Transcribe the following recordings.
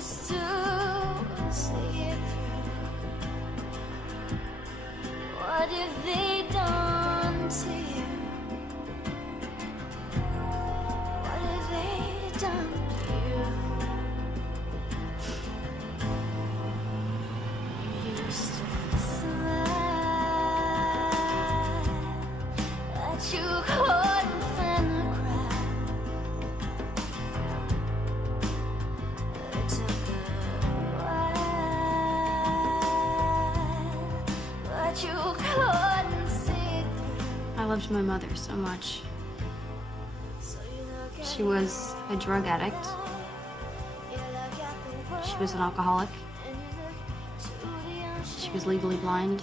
used to see it through. What have they done to you? What have they done to you? You used to smile, but you couldn't find the crack. It took a while, but you couldn't see through. I loved my mother so much. She was a drug addict. She was an alcoholic. She was legally blind.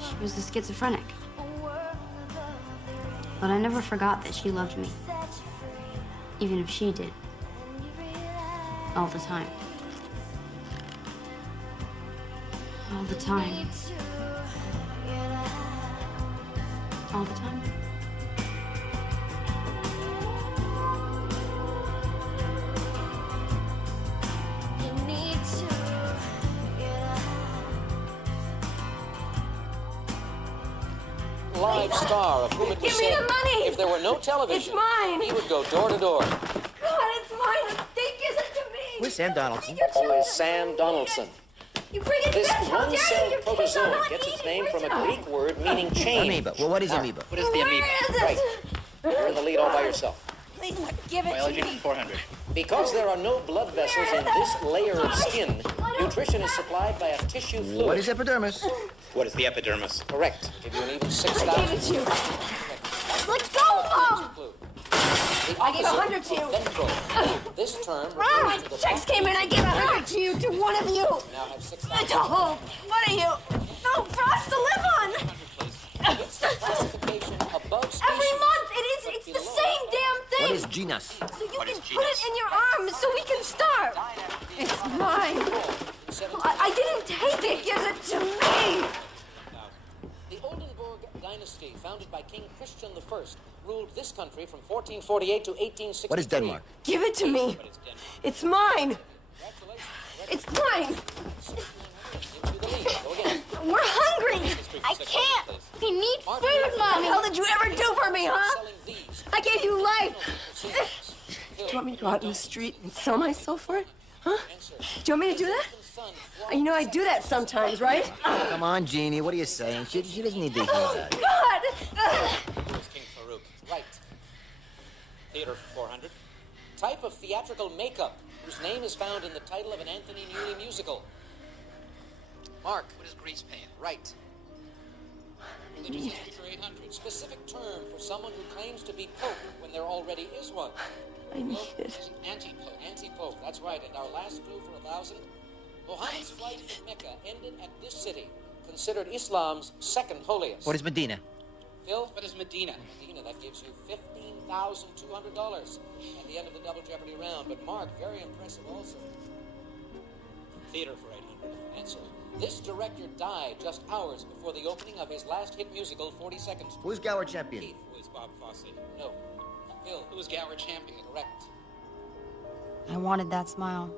She was a schizophrenic. But I never forgot that she loved me, even if she did, all the time. All the time. All the time. You need to get out. Live star of whom it was Give me said, the money! if there were no television, It's mine! he would go door to door. God, it's mine! The state gives it to me! Who's Sam Donaldson? Who is Sam Donaldson? You bring it This back! How dare you! one-celled Your kids are protozoa not gets its eating name from a original. Greek word meaning chain. Amoeba. Well, what is Now, amoeba? What is the amoeba? Where is it? Right. You're in the lead all by yourself. Please, give it Biology to for me. 400. Because there are no blood vessels in this layer of skin, nutrition is supplied by a tissue fluid. What is epidermis? What is the epidermis? Correct. Give you an even I 6,000. gave it to you. Let go, Mom! clue. I gave 100 to you. Ventral. This term Ah, refers to the checks came in. I gave 100 to you, to one of you. now have 6,000. Oh, what are you? No, for us to live on. It's the classification above species. Every month, it's the same damn thing. What is genus? So you What can is put genus? it in your arms so we can starve. It's mine. I didn't take it. Give it to me. The Oldenburg dynasty, founded by King Christian I, ruled this country from 1448 to 1863. What is Denmark? Give it to me. It's mine. It's mine. Into the lead. Go again. We're hungry. I can't. We need food, Mom. What the hell did you ever do for me, huh? Selling these. I gave you life. Cereals. Do you want me to go out in the street and sell myself for it? Huh? Do you want me to do that? Son, You know I do that sometimes, right? Come on, Jeannie. What are you saying? She doesn't need to hear Oh, that. God! who is King Farouk? Right. Theater for 400. Type of theatrical makeup whose name is found in the title of an Anthony Newley musical. Mark. What is grease paint? Right. Religious history for 800. Specific term for someone who claims to be Pope when there already is one. I need it. This is an anti-pope. Anti-Pope, that's right. And our last clue for 1,000. Muhammad's flight to Mecca ended at this city, considered Islam's second holiest. What is Medina? Phil? What is Medina? Medina, that gives you $15,200 at the end of the double jeopardy round. But Mark, very impressive also. Theater for 800. Answer. This director died just hours before the opening of his last hit musical, 42nd Street. Who's Gower champion? Keith. Who is Bob Fosse? No. Phil. Who is Gower champion? Correct. I wanted that smile.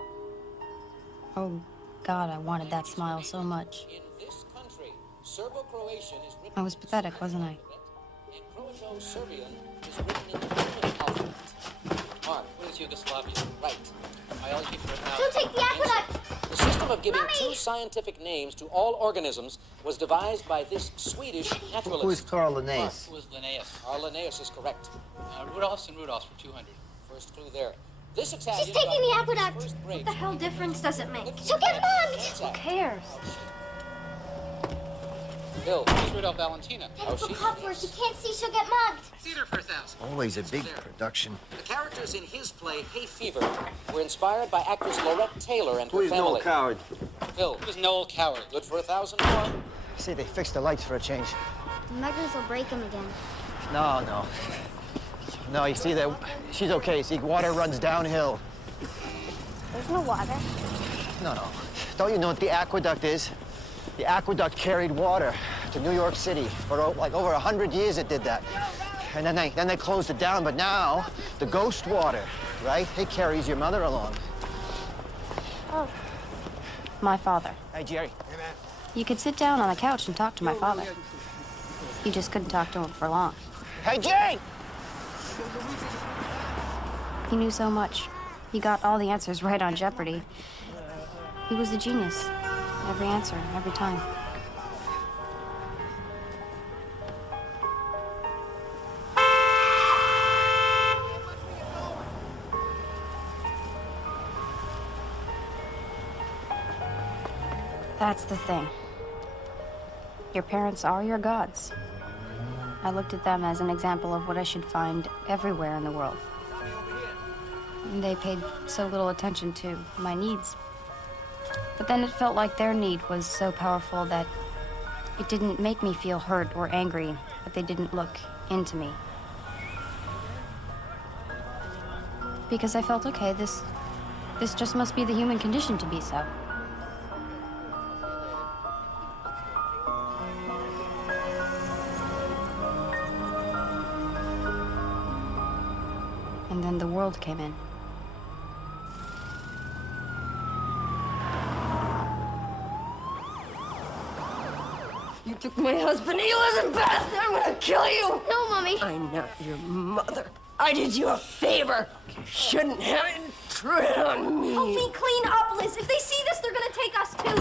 Oh, God, I wanted that smile so much. In this country, Serbo-Croatian is written... I was pathetic, wasn't I? And Croato-Serbian is written in the Roman alphabet. Mark. What is Yugoslavia? Right. Biology for 1,000. Don't take the aqueduct. The system of giving Mommy! two scientific names to all organisms was devised by this Swedish naturalist. Who is Carl Linnaeus? Who is Linnaeus? Our Linnaeus is correct. Rudolphs and Rudolphs for 200. First clue there. This Italian She's taking got the his aqueduct. first break. What the hell difference does it make? Looking She'll get at mugged. Nancy. Who cares? Bill. Who is Rudolph Valentina? Oh, she- Where she can't see, she'll get mugged. Theater for 1,000. Always a big production. The characters in his play, Hay Fever, were inspired by actress Laurette Taylor and her Who is family. Noel Coward? Phil. Who is Noel Coward? Good for 1,000 more. See, they fixed the lights for a change. The muggers will break them again. No. No, you see that she's okay. See, water runs downhill. There's no water. No. Don't you know what the aqueduct is? The aqueduct carried water to New York City for like over 100 years. It did that, and then they closed it down. But now the ghost water, right? It carries your mother along. Oh. My father. Hey, Jerry. You could sit down on the couch and talk to my father. You just couldn't talk to him for long. Hey, Jerry! He knew so much. He got all the answers right on Jeopardy. He was a genius. Every answer, every time. That's the thing. Your parents are your gods. I looked at them as an example of what I should find everywhere in the world. And they paid so little attention to my needs. But then it felt like their need was so powerful that it didn't make me feel hurt or angry that they didn't look into me. Because I felt, okay, this just must be the human condition to be so. And then the world came in. You took my husband. He wasn't bad. I'm gonna kill you. No, Mommy. I'm not your mother. I did you a favor. You shouldn't have intruded on me. Help me clean up, Liz. If they see this, they're gonna take us too.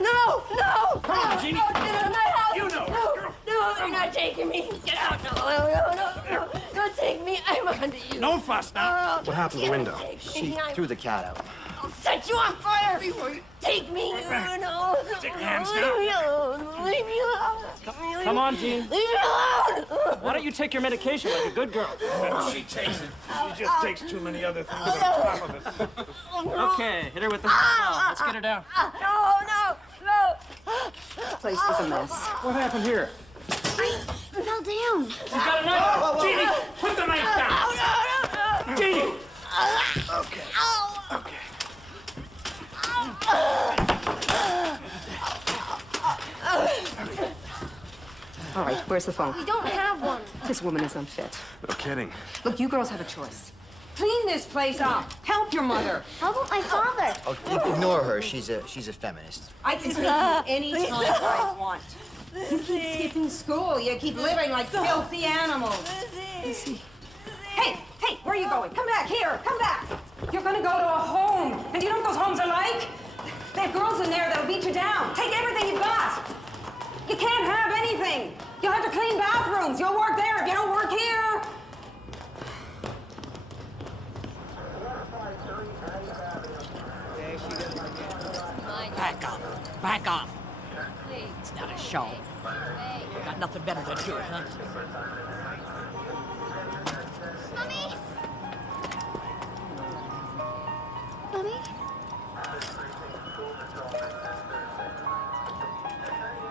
No, no! Come on, Jeannie. No, get out of my house! You know, No, girl. no, they're not taking me. Get out! No, no, no, no, no. Don't take me. I'm onto you. No fuss now. Oh, What happened to the window? take She me. threw the cat out. I'll set you on fire before you take me. back. No, Stick your hands leave down. me alone. Leave me alone. Come on, Jean. Leave me alone. Why don't you take your medication like a good girl? She takes it. She just takes too many other things on top of it. Okay, hit her with the smile. Let's get her down. No, no, no. Place was a mess. What happened here? I fell down. You got a knife? Jeannie, put the knife down. No, no, no. Jeannie. Okay. Okay. All right, where's the phone? We don't have one. This woman is unfit. No kidding. Look, you girls have a choice. Clean this place up. Help your mother. How about my father? Oh, ignore her. She's a feminist. I can take you any time I want. You keep skipping school. You keep living like filthy animals. Hey, where are you going? Come back here. Come back. You're gonna go to a home. And do you know what those homes are like? They have girls in there that'll beat you down. Take everything you've got. You can't have anything. You'll have to clean bathrooms. You'll work there if you don't work here. Back off. Back off. It's not a show. You got nothing better to do, huh? Mommy? Mommy?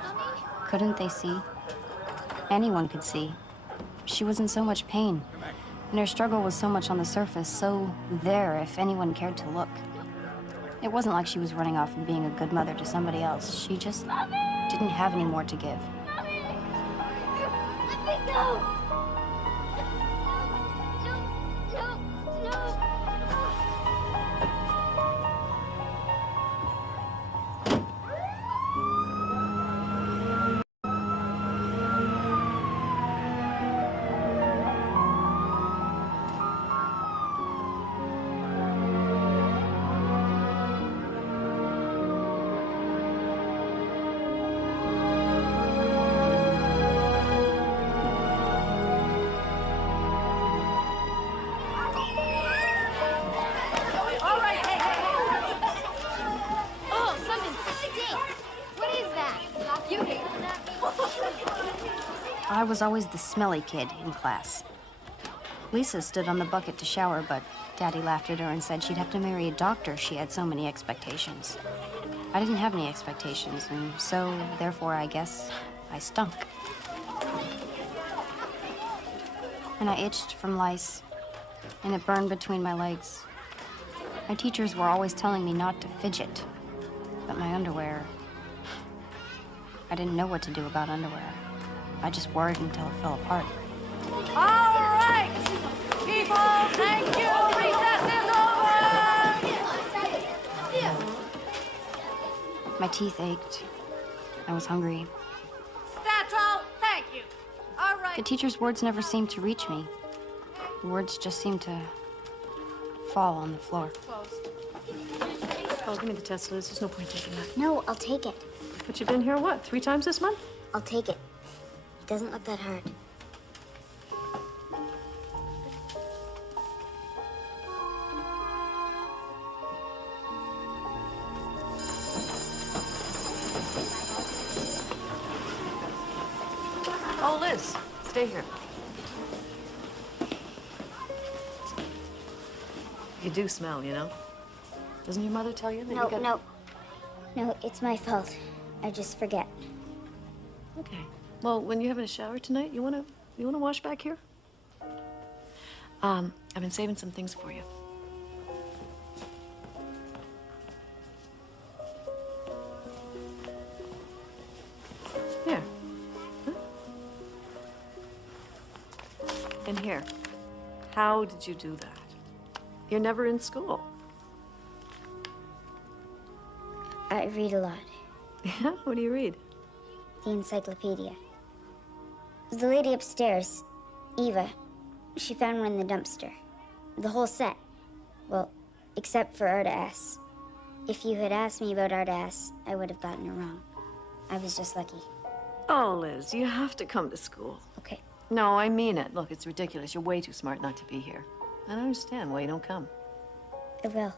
Mommy? Couldn't they see? Anyone could see. She was in so much pain. And her struggle was so much on the surface, so there if anyone cared to look. It wasn't like she was running off and being a good mother to somebody else. She just didn't have any more to give. Let me go! No, no, no! Oh, something stinks! What is that? You hate that? I was always the smelly kid in class. Lisa stood on the bucket to shower, but Daddy laughed at her and said she'd have to marry a doctor. She had so many expectations. I didn't have any expectations, and so, therefore, I guess I stunk. And I itched from lice, and it burned between my legs. My teachers were always telling me not to fidget, but my underwear... I didn't know what to do about underwear. I just worried until it fell apart. All right, people, thank you. Recess is over. My teeth ached. I was hungry. Satchel, thank you. All right. The teacher's words never seemed to reach me. The words just seemed to fall on the floor. Oh, give me the test, Liz. There's no point taking that. No, I'll take it. But you've been here, what, 3 times this month? I'll take it. It doesn't look that hard. Oh, Liz, stay here. You do smell, you know? Doesn't your mother tell you that No, you got... No, it's my fault. I just forget. Okay. Well, when you're having a shower tonight, you wanna wash back here? I've been saving some things for you. Here. Huh? And here. How did you do that? You're never in school. I read a lot. Yeah? What do you read? The encyclopedia. The lady upstairs, Eva, she found one in the dumpster. The whole set. Well, except for Arda S. If you had asked me about Arda S, I would have gotten it wrong. I was just lucky. Oh, Liz, you have to come to school. Okay. No, I mean it. Look, it's ridiculous. You're way too smart not to be here. I don't understand why you don't come. I will.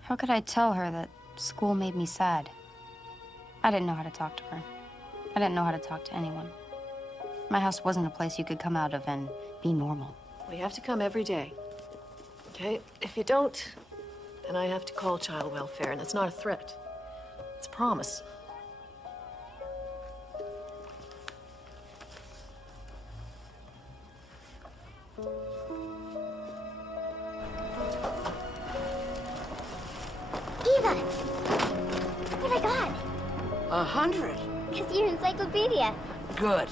How could I tell her that school made me sad? I didn't know how to talk to her. I didn't know how to talk to anyone. My house wasn't a place you could come out of and be normal. Well, you have to come every day. Okay? If you don't, then I have to call child welfare, and it's not a threat. It's a promise. Eva! What I got? 100. It's your encyclopedia. Good.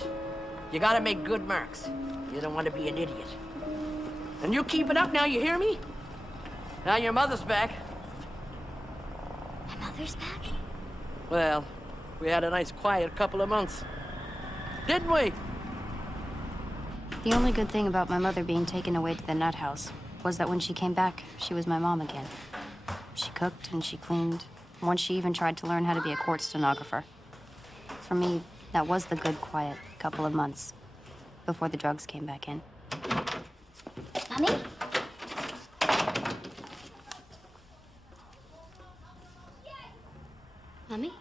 You gotta make good marks. You don't want to be an idiot. And you keep it up now, you hear me? Now your mother's back. My mother's back? Well, we had a nice quiet couple of months. Didn't we? The only good thing about my mother being taken away to the nut house was that when she came back, she was my mom again. She cooked and she cleaned. Once she even tried to learn how to be a court stenographer. For me, that was the good, quiet couple of months before the drugs came back in. Mommy? Mommy?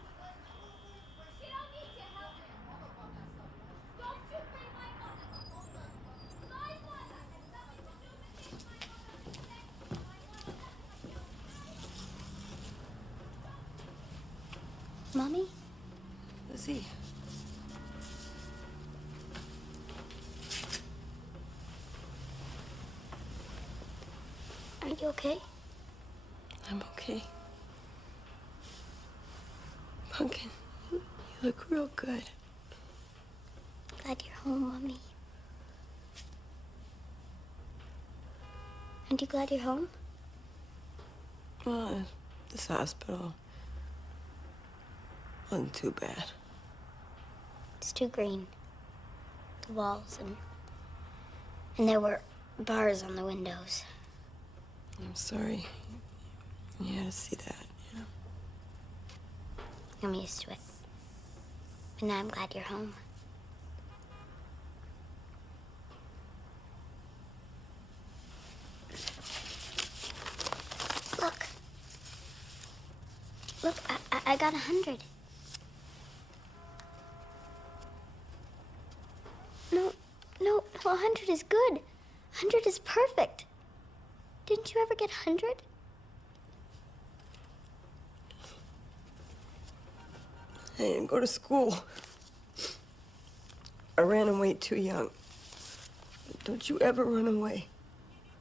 Mommy? Lizzie. Are you okay? I'm okay. Pumpkin, you look real good. Glad you're home, Mommy. Aren't you glad you're home? Well, this hospital wasn't too bad. It's too green. The walls and there were bars on the windows. I'm sorry. You had to see that, you know. I'm used to it. But now I'm glad you're home. Look. Look, I got 100. No, 100 is good. 100 is perfect. Didn't you ever get 100? I didn't go to school. I ran away too young. Don't you ever run away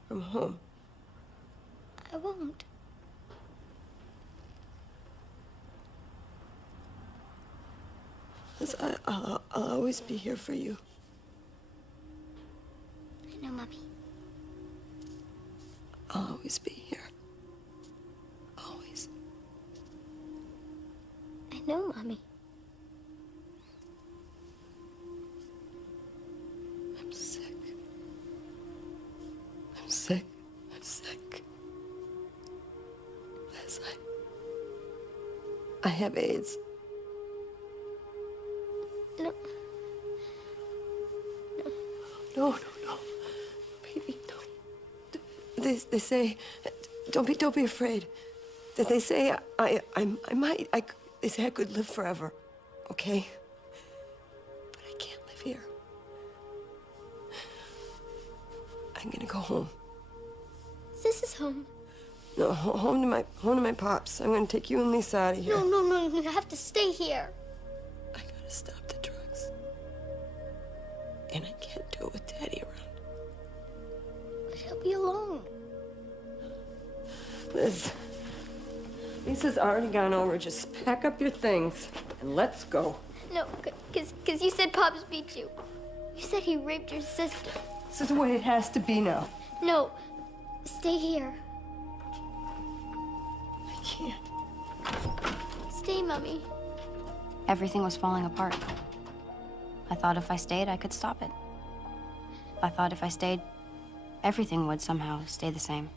from home. I won't. I'll always be here for you. I know, Mommy. I'll always be here. Always. know, Mommy. I'm sick. I'm sick. I'm sick. Liz, I have AIDS. No. No. Baby, no. They say, don't be afraid. That they say they say I could live forever, okay? But I can't live here. I'm gonna go home. This is home. No, home to my pops. I'm gonna take you and Lisa out of here. No, you have to stay here. I gotta stop the drugs. And I can't do it with Daddy around. But he'll be alone. Liz, Lisa's already gone over. Just pack up your things and let's go. No, because you said Pops beat you. You said he raped your sister. This is the way it has to be now. No, stay here. I can't. Stay, Mommy. Everything was falling apart. I thought if I stayed, I could stop it. I thought if I stayed, everything would somehow stay the same.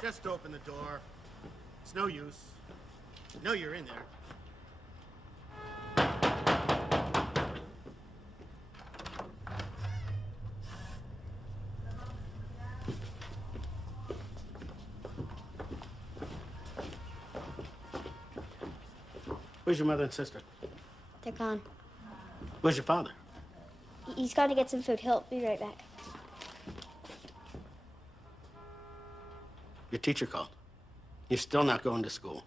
Just open the door. It's no use. You know you're in there. Where's your mother and sister? They're gone. Where's your father? He's got to get some food. He'll be right back. Your teacher called. You're still not going to school.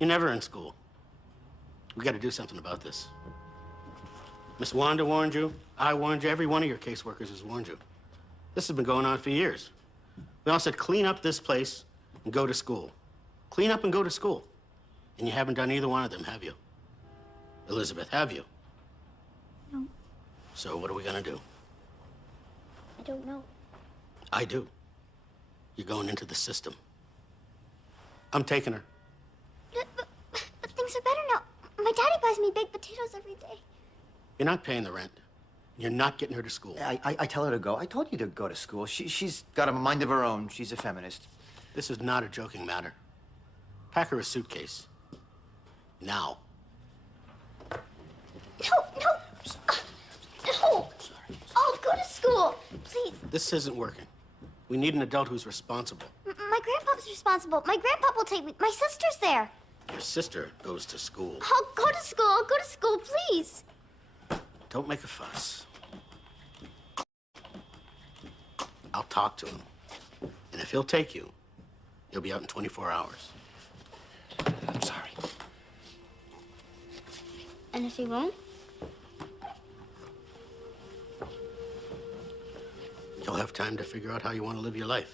You're never in school. We got to do something about this. Miss Wanda warned you. I warned you. Every one of your caseworkers has warned you. This has been going on for years. We all said, clean up this place and go to school. Clean up and go to school. And you haven't done either one of them, have you? Elizabeth, have you? No. So what are we gonna do? I don't know. I do. You're going into the system. I'm taking her. But things are better now. My daddy buys me baked potatoes every day. You're not paying the rent. You're not getting her to school. I tell her to go. I told you to go to school. She's got a mind of her own. She's a feminist. This is not a joking matter. Pack her a suitcase. Now. No. I'll go to school, please. This isn't working. We need an adult who's responsible. My grandpa's responsible. My grandpa will take me. My sister's there. Your sister goes to school. I'll go to school. I'll go to school, please. Don't make a fuss. I'll talk to him. And if he'll take you, you'll be out in 24 hours. I'm sorry. And if he won't? You'll have time to figure out how you want to live your life.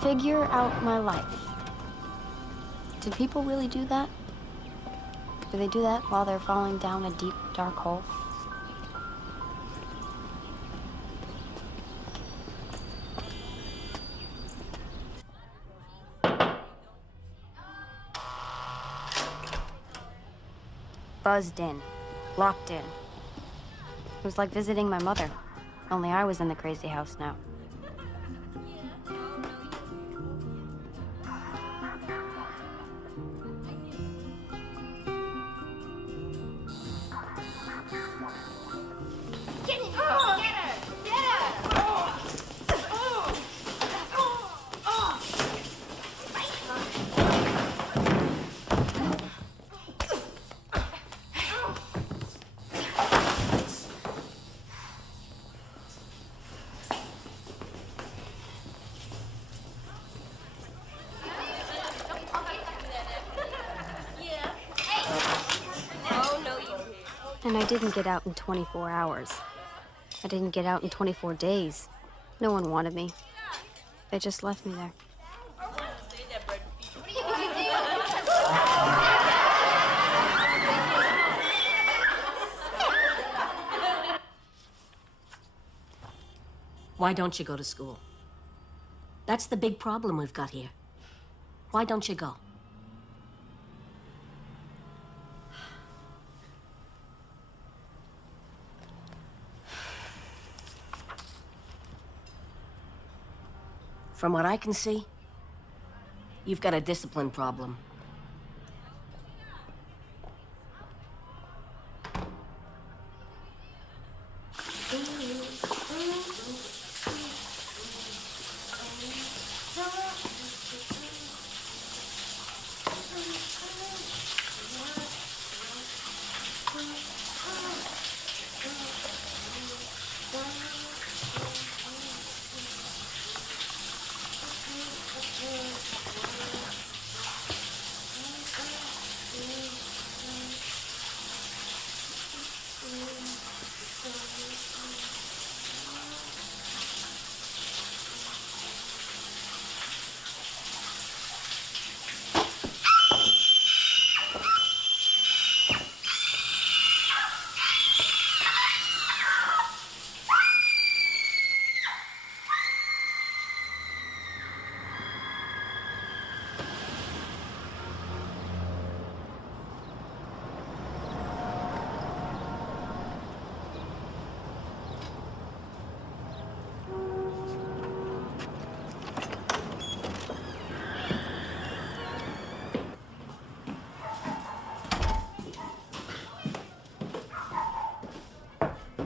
Figure out my life. Did people really do that? Do they do that while they're falling down a deep, dark hole? Buzzed in, locked in. It was like visiting my mother, only I was in the crazy house now. And I didn't get out in 24 hours. I didn't get out in 24 days. No one wanted me. They just left me there. Why don't you go to school? That's the big problem we've got here. Why don't you go? From what I can see, you've got a discipline problem.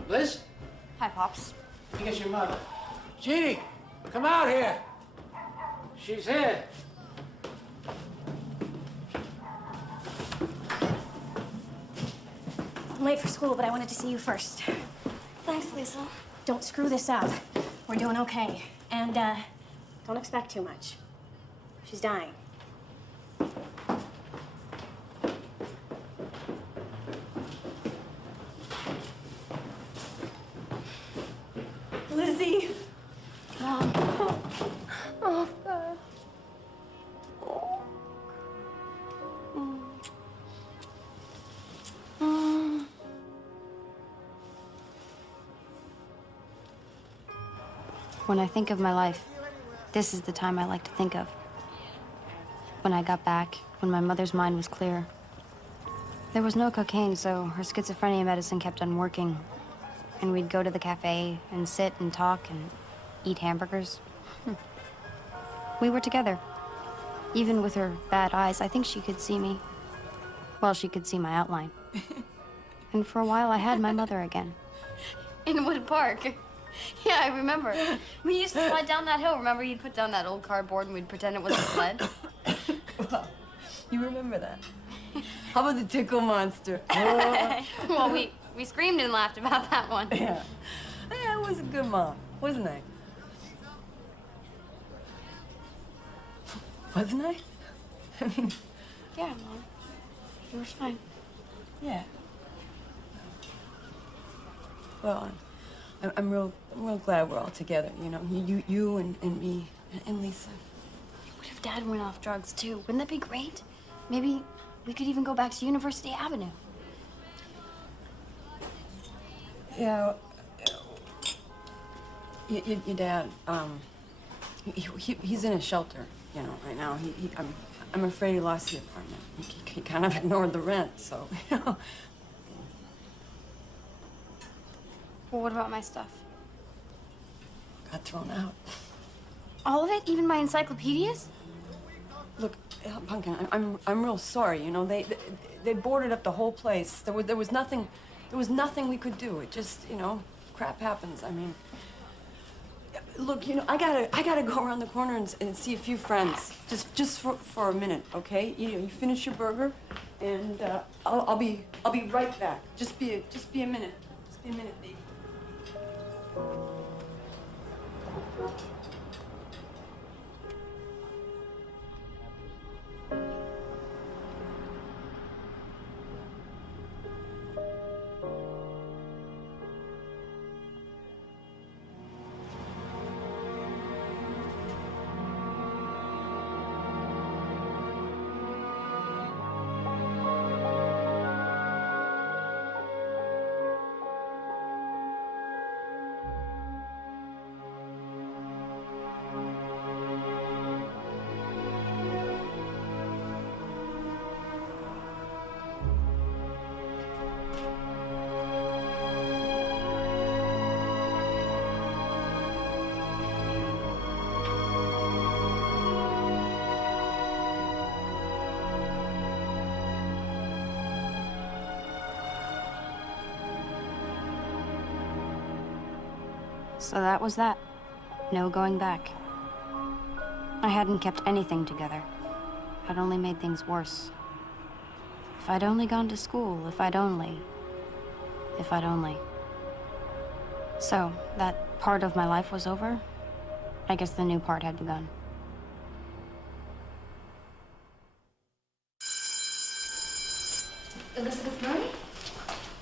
Liz? Hi, Pops. I think it's your mother. Jeannie, come out here. She's here. I'm late for school, but I wanted to see you first. Thanks, Lisa. Don't screw this up. We're doing okay. And, don't expect too much. She's dying. Lizzie. Mom. Oh, God. When I think of my life, this is the time I like to think of. When I got back, when my mother's mind was clear. There was no cocaine, so her schizophrenia medicine kept on working. And we'd go to the cafe and sit and talk and eat hamburgers. We were together. Even with her bad eyes, I think she could see me. Well, she could see my outline. And for a while, I had my mother again. In Wood Park. Yeah, I remember. We used to slide down that hill. Remember, you'd put down that old cardboard and we'd pretend it was a sled? Wow. You remember that? How about the tickle monster? Well, we screamed and laughed about that one. Yeah. Yeah, I was a good mom, wasn't I? Wasn't I? I mean... Yeah, Mom. You were fine. Yeah. Well, I'm real glad we're all together, you know? You and me and Lisa. What if Dad went off drugs, too? Wouldn't that be great? Maybe we could even go back to University Avenue. Yeah. Your dad, he's in a shelter, you know, right now. I'm afraid he lost the apartment. He kind of ignored the rent, so, you know. Well, what about my stuff? Got thrown out. All of it? Even my encyclopedias? Look, Pumpkin, I'm real sorry, you know. They boarded up the whole place. There was nothing we could do. It just, you know, crap happens. I mean, look, you know, I gotta go around the corner and see a few friends, just for a minute, okay? You know, you finish your burger, and I'll be right back. Just be a minute. Just be a minute, baby. So that was that. No going back. I hadn't kept anything together. I'd only made things worse. If I'd only gone to school, if I'd only. So, that part of my life was over. I guess the new part had begun. Elizabeth Murray?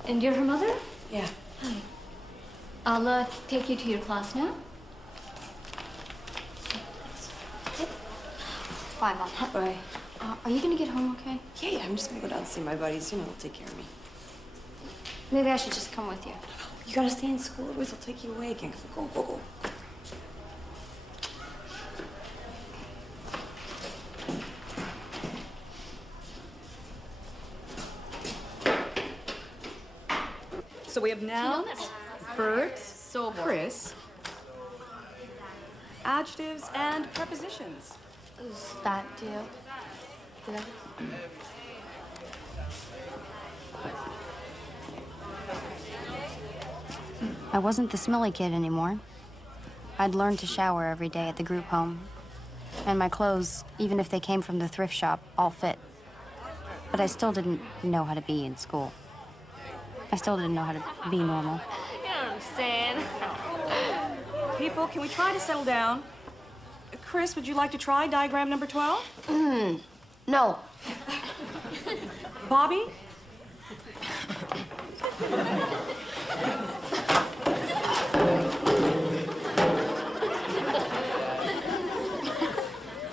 And you're her mother? Yeah. Hi. I'll take you to your class now. Bye, Mom. Bye. Are you gonna get home okay? Yeah, I'm just gonna go down and see my buddies. You know, they'll take care of me. Maybe I should just come with you. You gotta stay in school, otherwise they'll take you away again. Go. So we have nouns, verbs, Chris, adjectives, and prepositions. Is that deal? Yeah. I wasn't the smelly kid anymore. I'd learned to shower every day at the group home. And my clothes, even if they came from the thrift shop, all fit. But I still didn't know how to be in school. I still didn't know how to be normal. You don't understand. People, can we try to settle down? Chris, would you like to try diagram number 12? No. Bobby?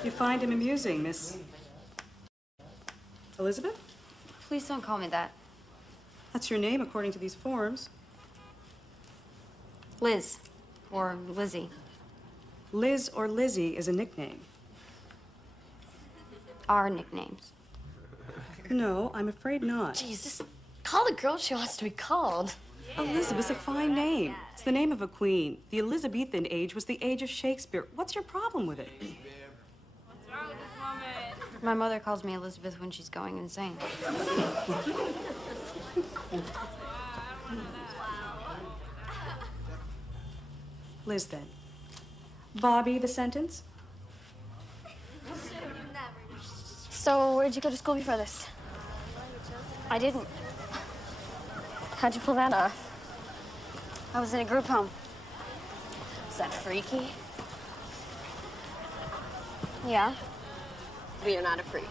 You find him amusing, Miss Elizabeth? Please don't call me that. That's your name according to these forms. Liz. Or Lizzie. Liz or Lizzie is a nickname. Our nicknames. No, I'm afraid not. Jeez, just call the girl she wants to be called. Elizabeth's a fine name. It's the name of a queen. The Elizabethan age was the age of Shakespeare. What's your problem with it? My mother calls me Elizabeth when she's going insane. Liz, then. Bobby, the sentence? So, where'd you go to school before this? I didn't. How'd you pull that off? I was in a group home. Is that freaky? Yeah? But you're not a freak.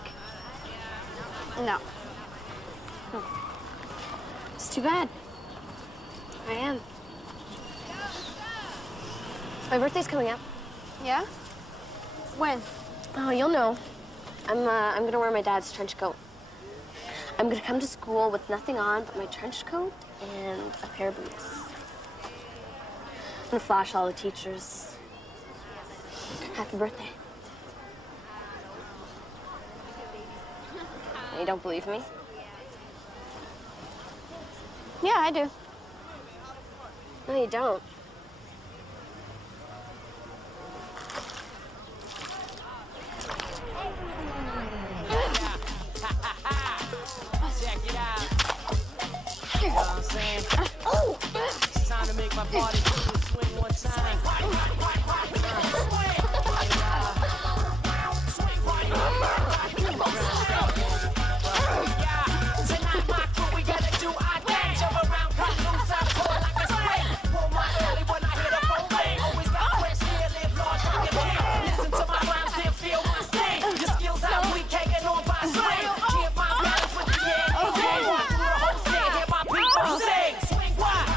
No. It's too bad. I am. My birthday's coming up. Yeah? When? Oh, you'll know. I'm gonna wear my dad's trench coat. I'm gonna come to school with nothing on but my trench coat and a pair of boots. I'm gonna flash all the teachers. Happy birthday. You don't believe me? Yeah, I do. No, you don't. Check it out. You know what I'm saying? Oh! It's time to make my body swing one time. Tonight, my crew, we gotta do our thing. Jump around, cut loose, I pull like a spring. Pull my belly when I hit a phone ring. Always got fresh here, live large, like a king. Listen to my rhymes, then feel my sting. Your skills out, we taking on by swing. Keep my balance with the king. Walk through the whole scene, hear my people sing. Swing wide.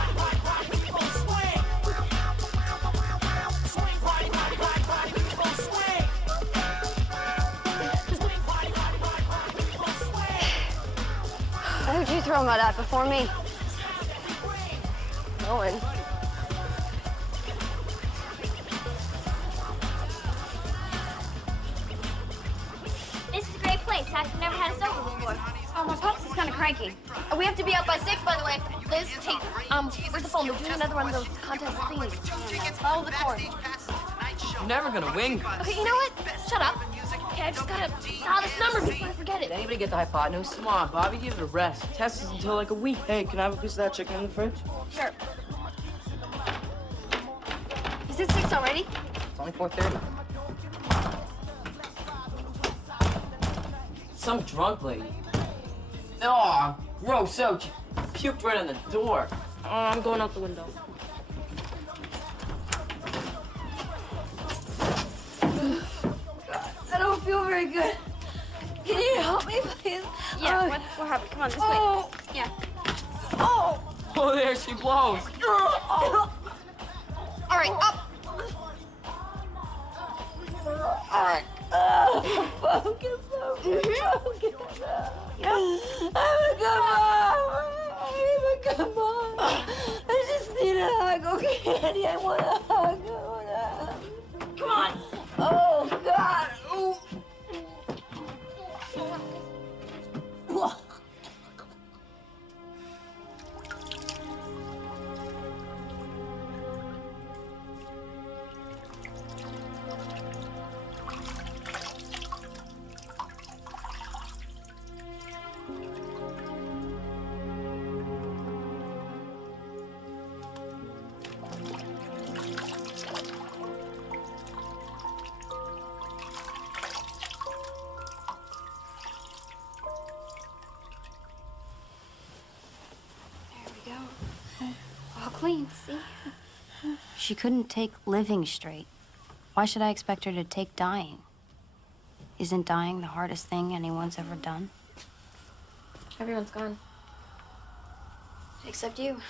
People swing. Swing party, people swing. Swing party, people swing. Who'd you throw mud at before me? No one. This is a great place. I've never had a sofa before. Oh, my pops is kind of cranky. We have to be out by 6, by the way. Liz, take, where's the phone? We're doing another one of those contest thingies. Follow the cord. You're never gonna win. Okay, you know what? Shut up. Okay, I just gotta dial this number before I forget it. Did anybody get the hypotenuse? Come on, Bobby, give it a rest. Test is until like a week. Hey, can I have a piece of that chicken in the fridge? Sure. Is it 6 already? It's only 4:30. Some drunk lady. Oh, gross. So puked right on the door. Oh, I'm going out the window. I don't feel very good. Can you help me, please? Yeah, what happened? Come on, this way. Yeah. Oh! Oh, there she blows. Oh. All right, up. All right. Focus, focus, focus. I'm a good mom. I'm a good mom. I just need a hug, okay, Andy? I want a hug. I want a hug. Come on. Oh, God. Ooh. All clean, see? She couldn't take living straight. Why should I expect her to take dying? Isn't dying the hardest thing anyone's ever done? Everyone's gone. Except you.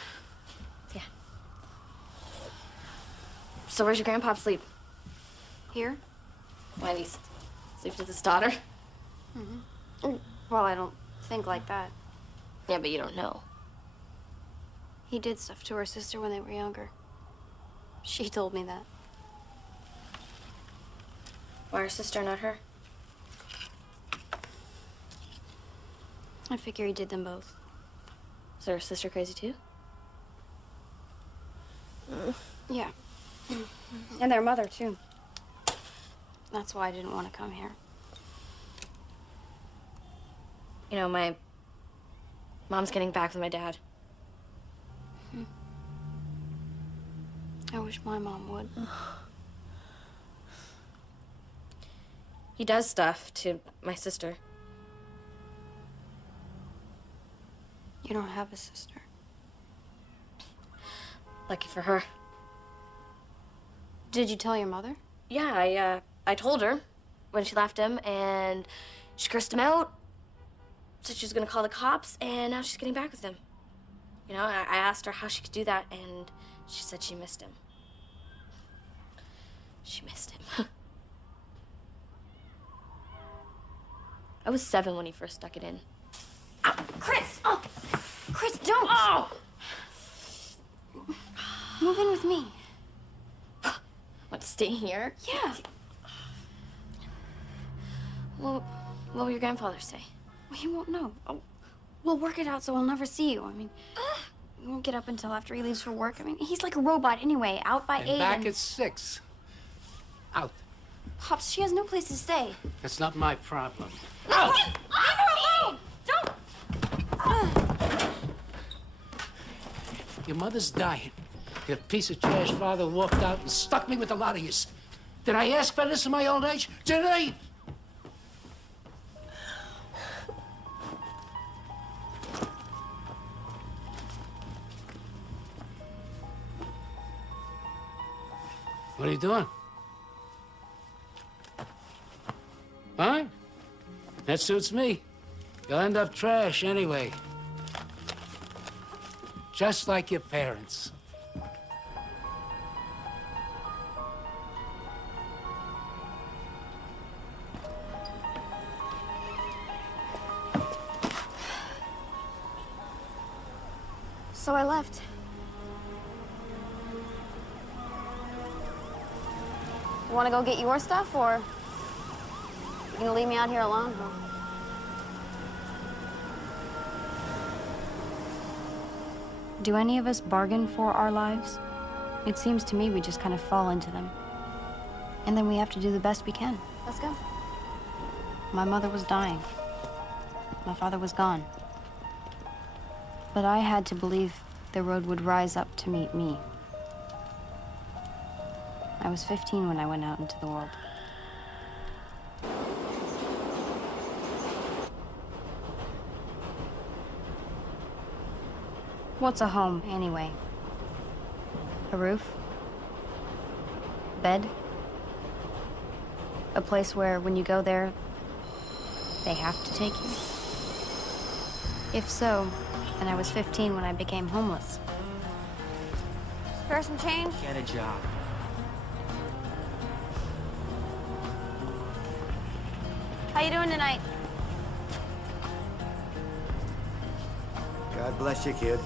Yeah. So where's your grandpa sleep? Here? Why, he sleeps with his daughter? Well, I don't think like that. Yeah, but you don't know. He did stuff to her sister when they were younger. She told me that. Why her sister, not her? I figure he did them both. Is her sister crazy too? Yeah. And their mother, too. That's why I didn't want to come here. You know, my mom's getting back with my dad. I wish my mom would. He does stuff to my sister. You don't have a sister. Lucky for her. Did you tell your mother? Yeah, I told her when she left him, and she cursed him out. Said she was gonna call the cops, and now she's getting back with him. You know, I asked her how she could do that, and she said she missed him. She missed him. I was 7 when he first stuck it in. Ow, Chris! Oh, Chris, don't! Oh! Move in with me. What, stay here? Yeah. Well, what will your grandfather say? Well, he won't know. Oh, we'll work it out so I'll never see you. I mean, we won't get up until after he leaves for work. I mean, he's like a robot anyway, out by 8. Back at 6. Out. Pops, she has no place to stay. That's not my problem. No! Leave her alone! Don't! Your mother's dying. Your piece of trash father walked out and stuck me with a lot of yous. Did I ask for this in my old age? Did I? What are you doing? Huh? That suits me. You'll end up trash anyway. Just like your parents. So I left. You want to go get your stuff, or you gonna leave me out here alone? Huh? Do any of us bargain for our lives? It seems to me we just kind of fall into them. And then we have to do the best we can. Let's go. My mother was dying. My father was gone. But I had to believe the road would rise up to meet me. I was 15 when I went out into the world. What's a home, anyway? A roof? A bed? A place where, when you go there, they have to take you? If so, then I was 15 when I became homeless. Spare some change? Get a job. How you doing tonight? God bless you, kid.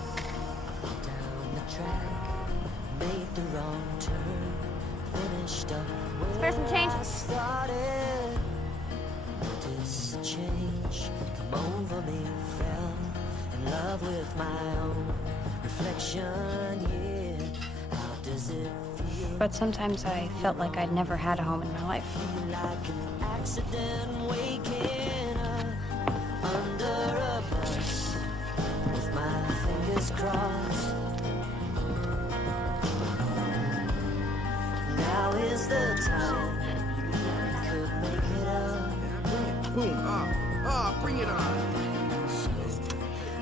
Made the wrong turn, finished up where Spare some change? I started. Notice a change come over me, fell in love with my own reflection, yeah. How does it feel? But sometimes I felt like I'd never had a home in my life. Feel like an accident waking up under a bus with my fingers crossed. Now is the time we could make it up. Boom, bring it on. So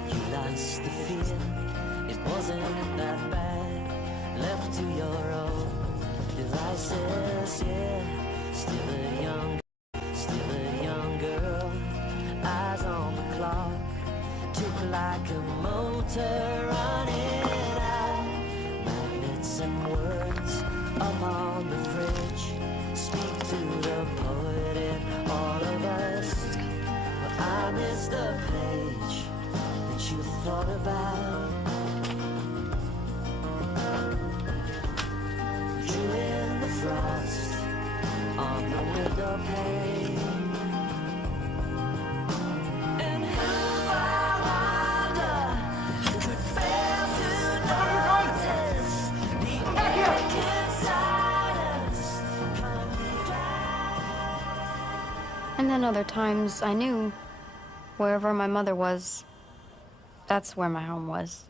you lost the fear, it wasn't that bad. Left to your own devices, yeah. Still a young girl. Eyes on the clock, tick like a motor running out. Magnets and words up on the fridge, speak to the poet in all of us. But I miss the page that you thought about. Drew in the frost on the window pane. And who I wonder could fail to notice the aching silence come down. And then other times I knew wherever my mother was, that's where my home was.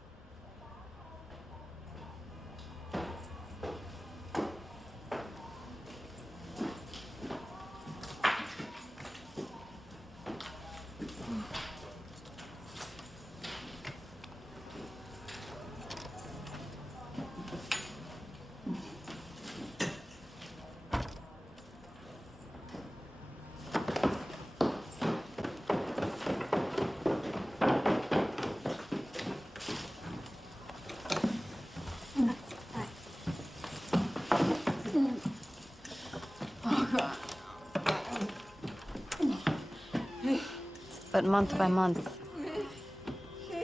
But month by month,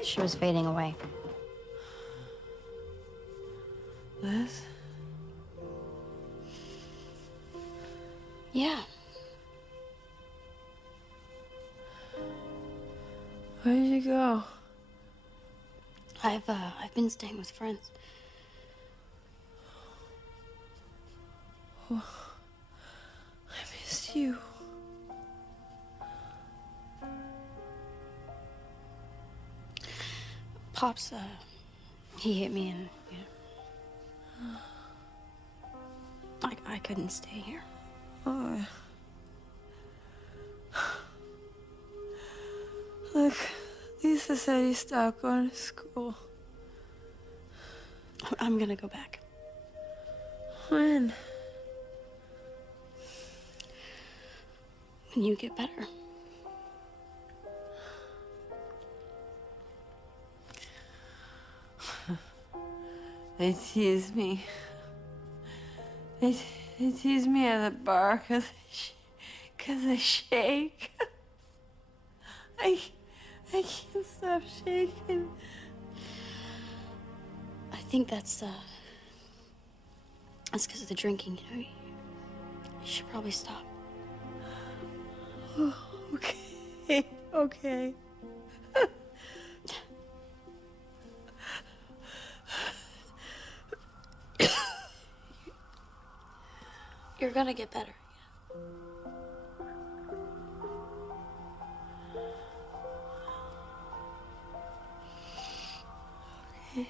she was fading away. Liz? Yeah. Where did you go? I've been staying with friends. Oh, I missed you. Pops, he hit me and, I couldn't stay here. Oh. Look, Lisa said you stopped going to school. I'm gonna go back. When? When you get better. They tease me. They tease me at the bar because I shake. I can't stop shaking. I think that's because of the drinking, you know? You should probably stop. Oh, okay, okay. You're gonna get better. Okay.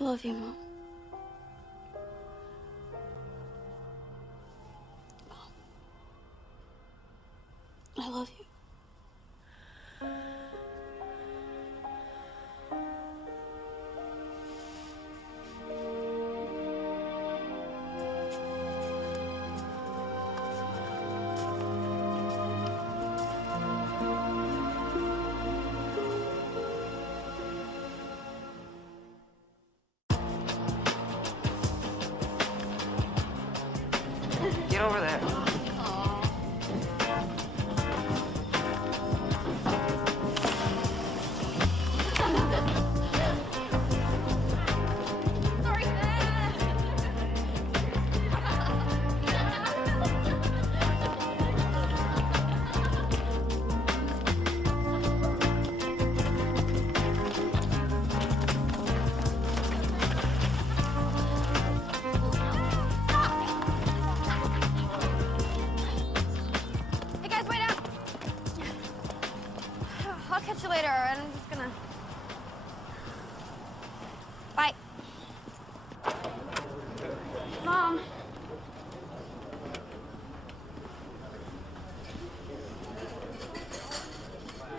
I love you, Mom. I love you. Get over there. Hey guys, wait up! I'll catch you later, and I'm just gonna... Bye. Mom.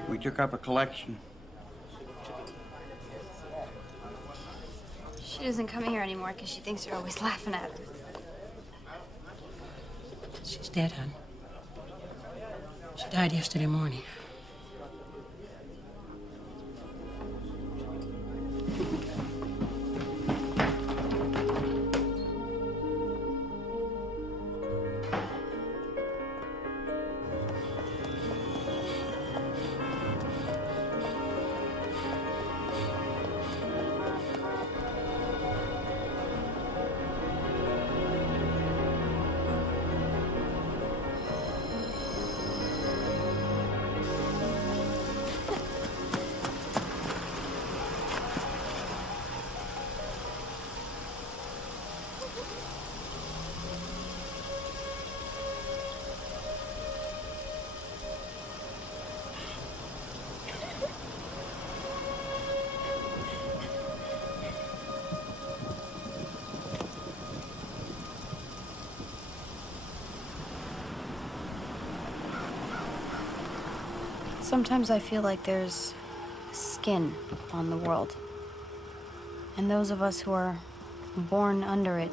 We took up a collection. She doesn't come here anymore because she thinks you're always laughing at her. She's dead, hon. She died yesterday morning. Sometimes I feel like there's skin on the world. And those of us who are born under it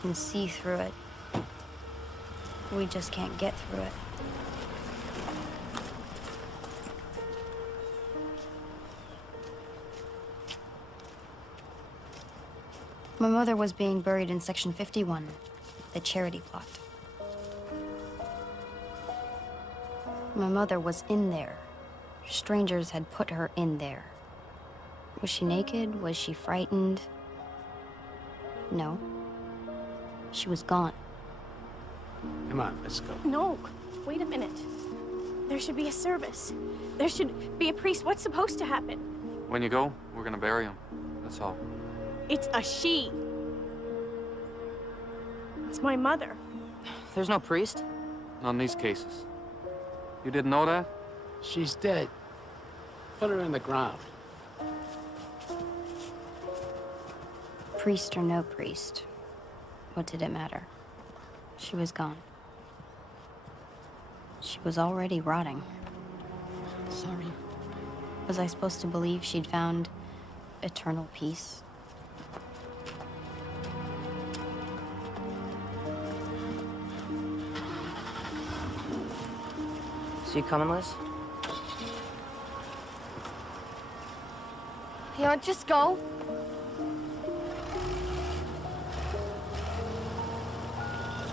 can see through it. We just can't get through it. My mother was being buried in Section 51, the charity plot. My mother was in there. Strangers had put her in there. Was she naked? Was she frightened? No. She was gone. Come on, let's go. No, wait a minute. There should be a service. There should be a priest. What's supposed to happen? When you go, we're gonna bury him. That's all. It's a she. It's my mother. There's no priest? Not in these cases. You didn't know that? She's dead. Put her in the ground. Priest or no priest, what did it matter? She was gone. She was already rotting. Sorry. Was I supposed to believe she'd found eternal peace? So you coming, Liz? You know, just go.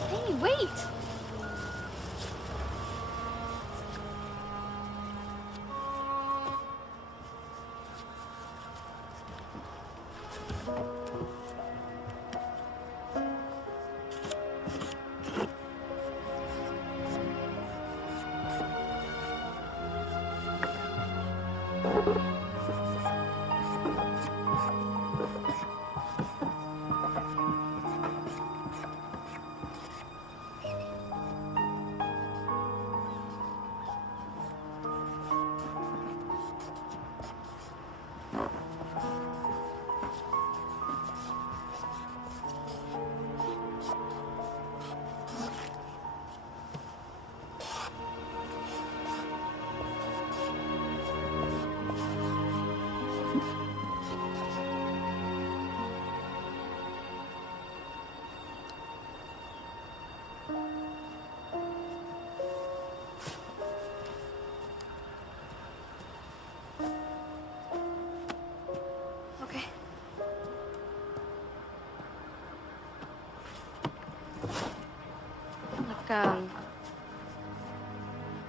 Hey, wait!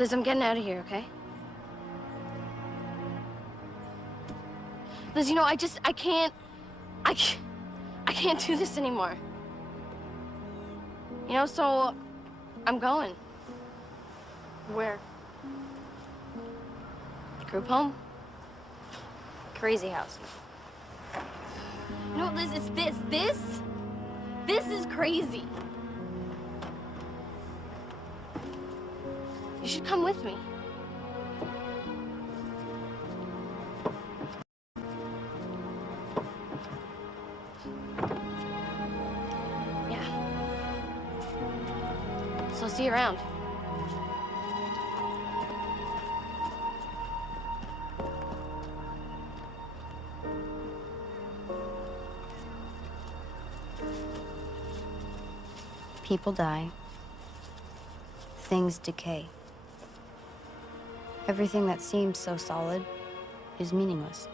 Liz, I'm getting out of here, okay? Liz, you know, I can't do this anymore. You know, so I'm going. Where? Group home. Crazy house. You know what, Liz, it's this is crazy. You should come with me. Yeah. So see you around. People die. Things decay. Everything that seems so solid is meaningless.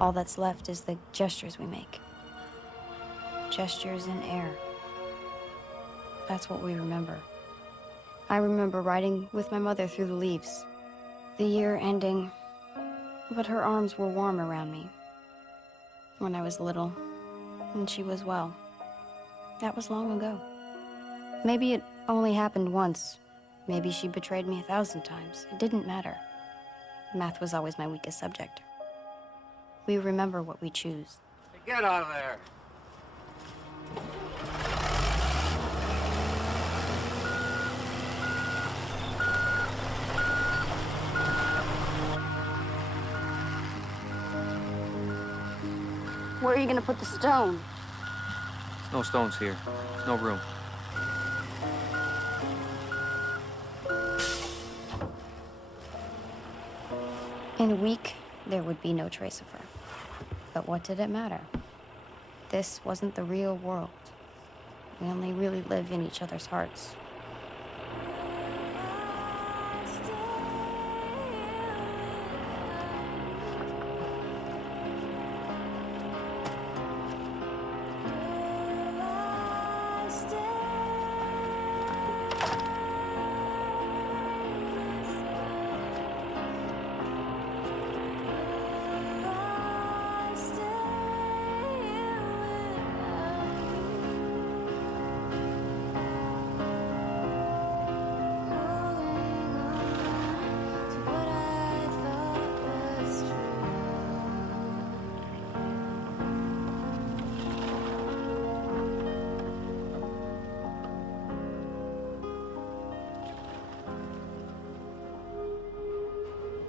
All that's left is the gestures we make. Gestures in air. That's what we remember. I remember riding with my mother through the leaves. The year ending, but her arms were warm around me. When I was little, and she was well. That was long ago. Maybe it only happened once. Maybe she betrayed me 1,000 times. It didn't matter. Math was always my weakest subject. We remember what we choose. Get out of there. Where are you gonna put the stone? There's no stones here. There's no room. In a week, there would be no trace of her. But what did it matter? This wasn't the real world. We only really live in each other's hearts.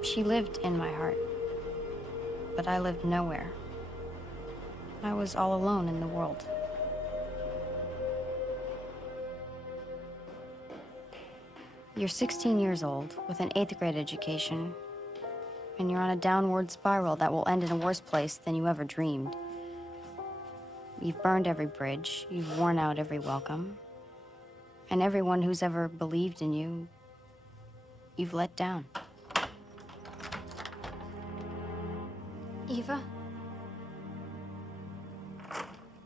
She lived in my heart, but I lived nowhere. I was all alone in the world. You're 16 years old with an 8th grade education, and you're on a downward spiral that will end in a worse place than you ever dreamed. You've burned every bridge, you've worn out every welcome, and everyone who's ever believed in you, you've let down. Eva?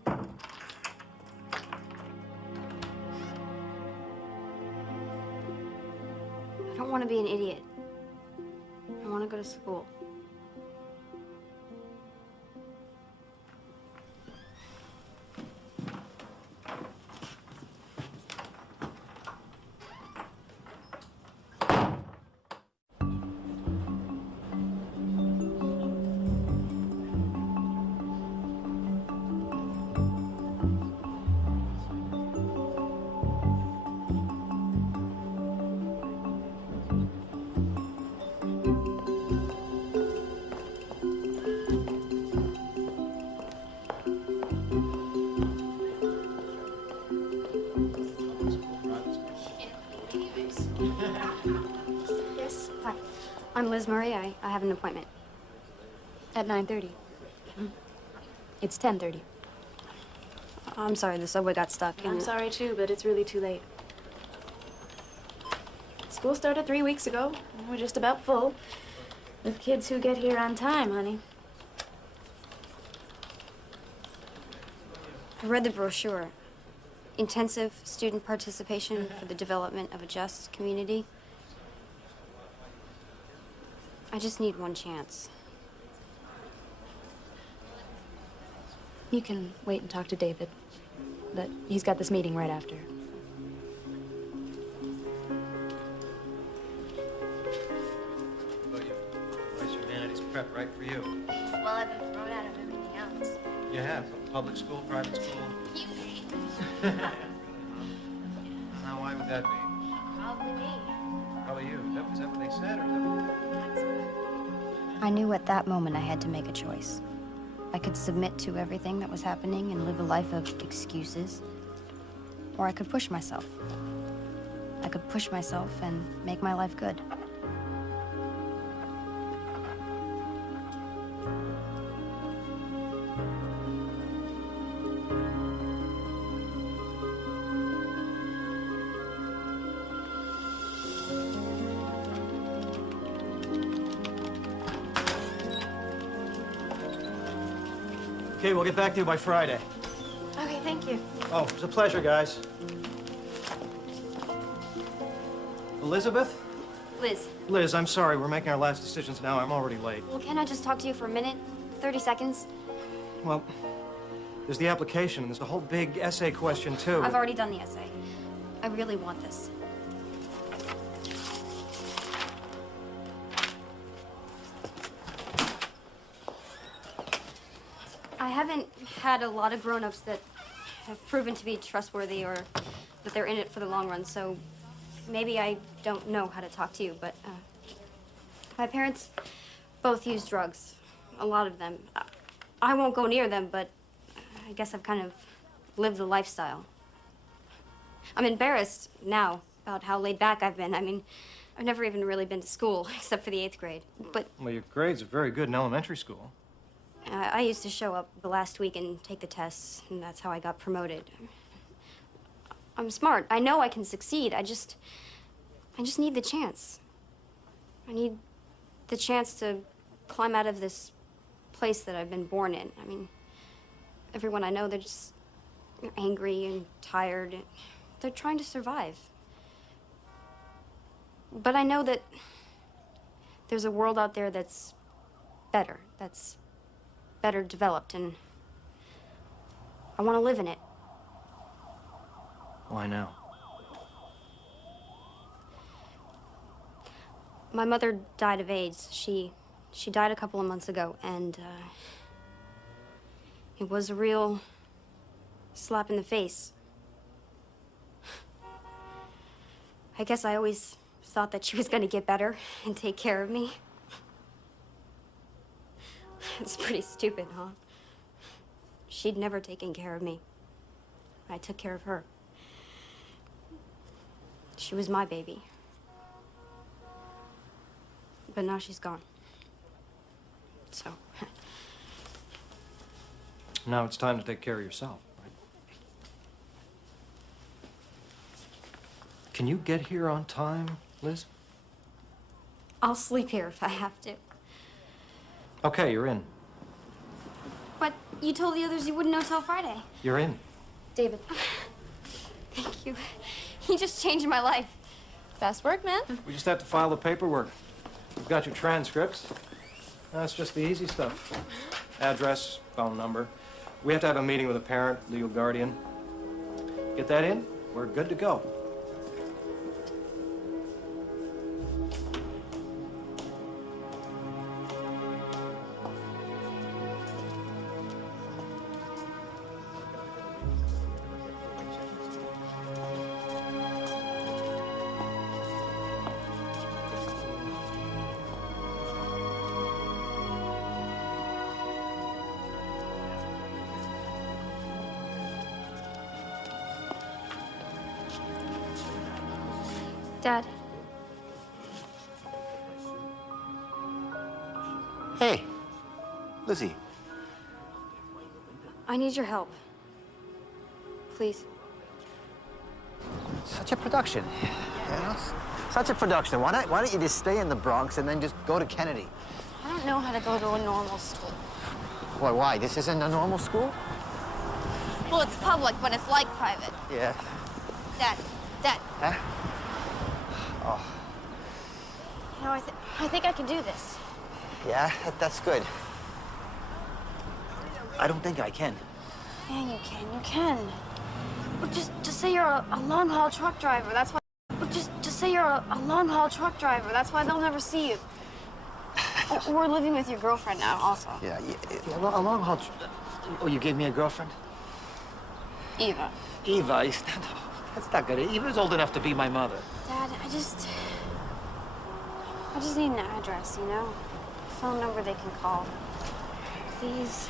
I don't want to be an idiot. I want to go to school. Yes. Hi. I'm Liz Murray. I have an appointment. At 9:30. It's 10:30. I'm sorry, the subway got stuck. I'm sorry too, but it's really too late. School started 3 weeks ago. We're just about full with kids who get here on time, honey. I read the brochure. intensive student participation for the development of a just community. I just need one chance. You can wait and talk to David, but he's got this meeting right after. Voice Humanities prep right for you. Well, I've been thrown out of everything else. You have? Public school, private school? You pay. Now, why would that be? Probably me. Probably you. Is that what they said, or is that what... I knew at that moment I had to make a choice. I could submit to everything that was happening and live a life of excuses, or I could push myself. I could push myself and make my life good. Okay, we'll get back to you by Friday. Okay, thank you. Oh, it was a pleasure, guys. Elizabeth? Liz, Liz, I'm sorry. We're making our last decisions now. I'm already late. well, can I just talk to you for a minute? 30 seconds? Well, there's the application, and there's a whole big essay question, too. I've already done the essay. I really want this. I haven't had a lot of grown-ups that have proven to be trustworthy or that they're in it for the long run, so maybe I don't know how to talk to you, but my parents both use drugs, a lot of them. I won't go near them, but I guess I've kind of lived the lifestyle. I'm embarrassed now about how laid back I've been. I mean, I've never even really been to school, except for the 8th grade, but Well, your grades are very good in elementary school. I used to show up the last week and take the tests, and that's how I got promoted. I'm smart. I know I can succeed. I just need the chance. I need the chance to climb out of this place that I've been born in. I mean, everyone I know, they're angry and tired. They're trying to survive. But I know that there's a world out there that's better, that's better developed, and I want to live in it. Why now? My mother died of AIDS. She died a couple of months ago, and it was a real slap in the face. I guess I always thought that she was going to get better and take care of me. It's pretty stupid, huh? She'd never taken care of me. I took care of her. She was my baby. But now she's gone. So. Now it's time to take care of yourself, right? Can you get here on time, Liz? I'll sleep here if I have to. Okay, you're in. But you told the others you wouldn't know till Friday. You're in. David. Thank you. You just changed my life. Fast work, man. We just have to file the paperwork. We've got your transcripts. That's just the easy stuff. Address, phone number. We have to have a meeting with a parent, legal guardian. Get that in, we're good to go. Dad. Hey, Lizzie. I need your help. Please. Such a production, you know? Such a production. Why don't you just stay in the Bronx and then just go to Kennedy? I don't know how to go to a normal school. Why? This isn't a normal school? Well, it's public, but it's like private. Yeah. Dad, Dad. Huh? Oh. You know, I think I can do this. Yeah, that's good. I don't think I can. Yeah, you can. You can. Well, just say you're a long-haul truck driver. That's why. Well, just say you're a long-haul truck driver. That's why they'll never see you. We're living with your girlfriend now, also. Yeah, a long haul. Oh, you gave me a girlfriend? Eva. Eva, that's not good. Eva's old enough to be my mother. Dad, I just need an address, you know? A phone number they can call. Please.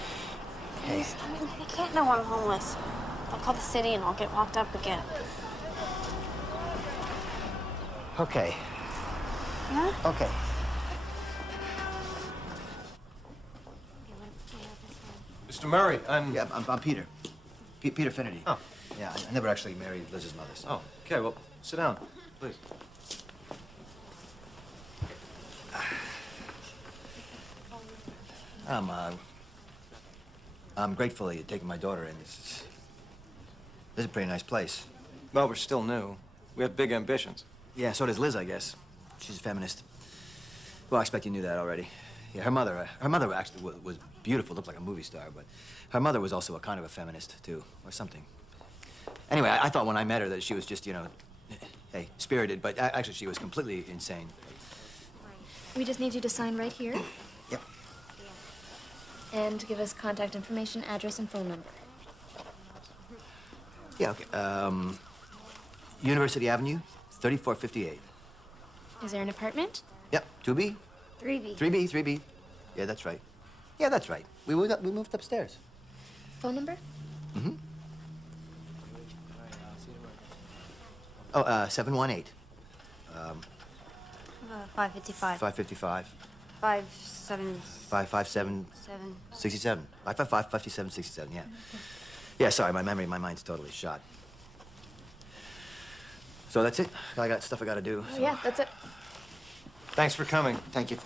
Please. I mean, they can't know I'm homeless. I'll call the city and I'll get locked up again. Okay. Yeah? Okay. Mr. Murray, Yeah, I'm Peter. Peter Finnerty. Oh. Yeah, I never actually married Liz's mother. So. Oh, okay, well, sit down, please. I'm grateful that you're taking my daughter in. This is a pretty nice place. Well, we're still new. We have big ambitions. Yeah, so does Liz, I guess. She's a feminist. Well, I expect you knew that already. Yeah, her mother actually was beautiful, looked like a movie star, but her mother was also a kind of a feminist, too, or something. Anyway, I thought when I met her that she was just, you know, hey, spirited, but actually she was completely insane. We just need you to sign right here. Yep. And give us contact information, address, and phone number. Yeah, okay. University Avenue, 3458. Is there an apartment? Yep, 2B. 3B. 3B. Yeah, that's right. Yeah, that's right. We moved upstairs. Phone number? Mm-hmm. Oh, 718. 555. 555. 57. 557. 67. 555, 57, 67, yeah. Yeah, sorry, my mind's totally shot. So that's it? I got stuff I gotta do. So. Yeah, that's it. Thanks for coming. Thank you.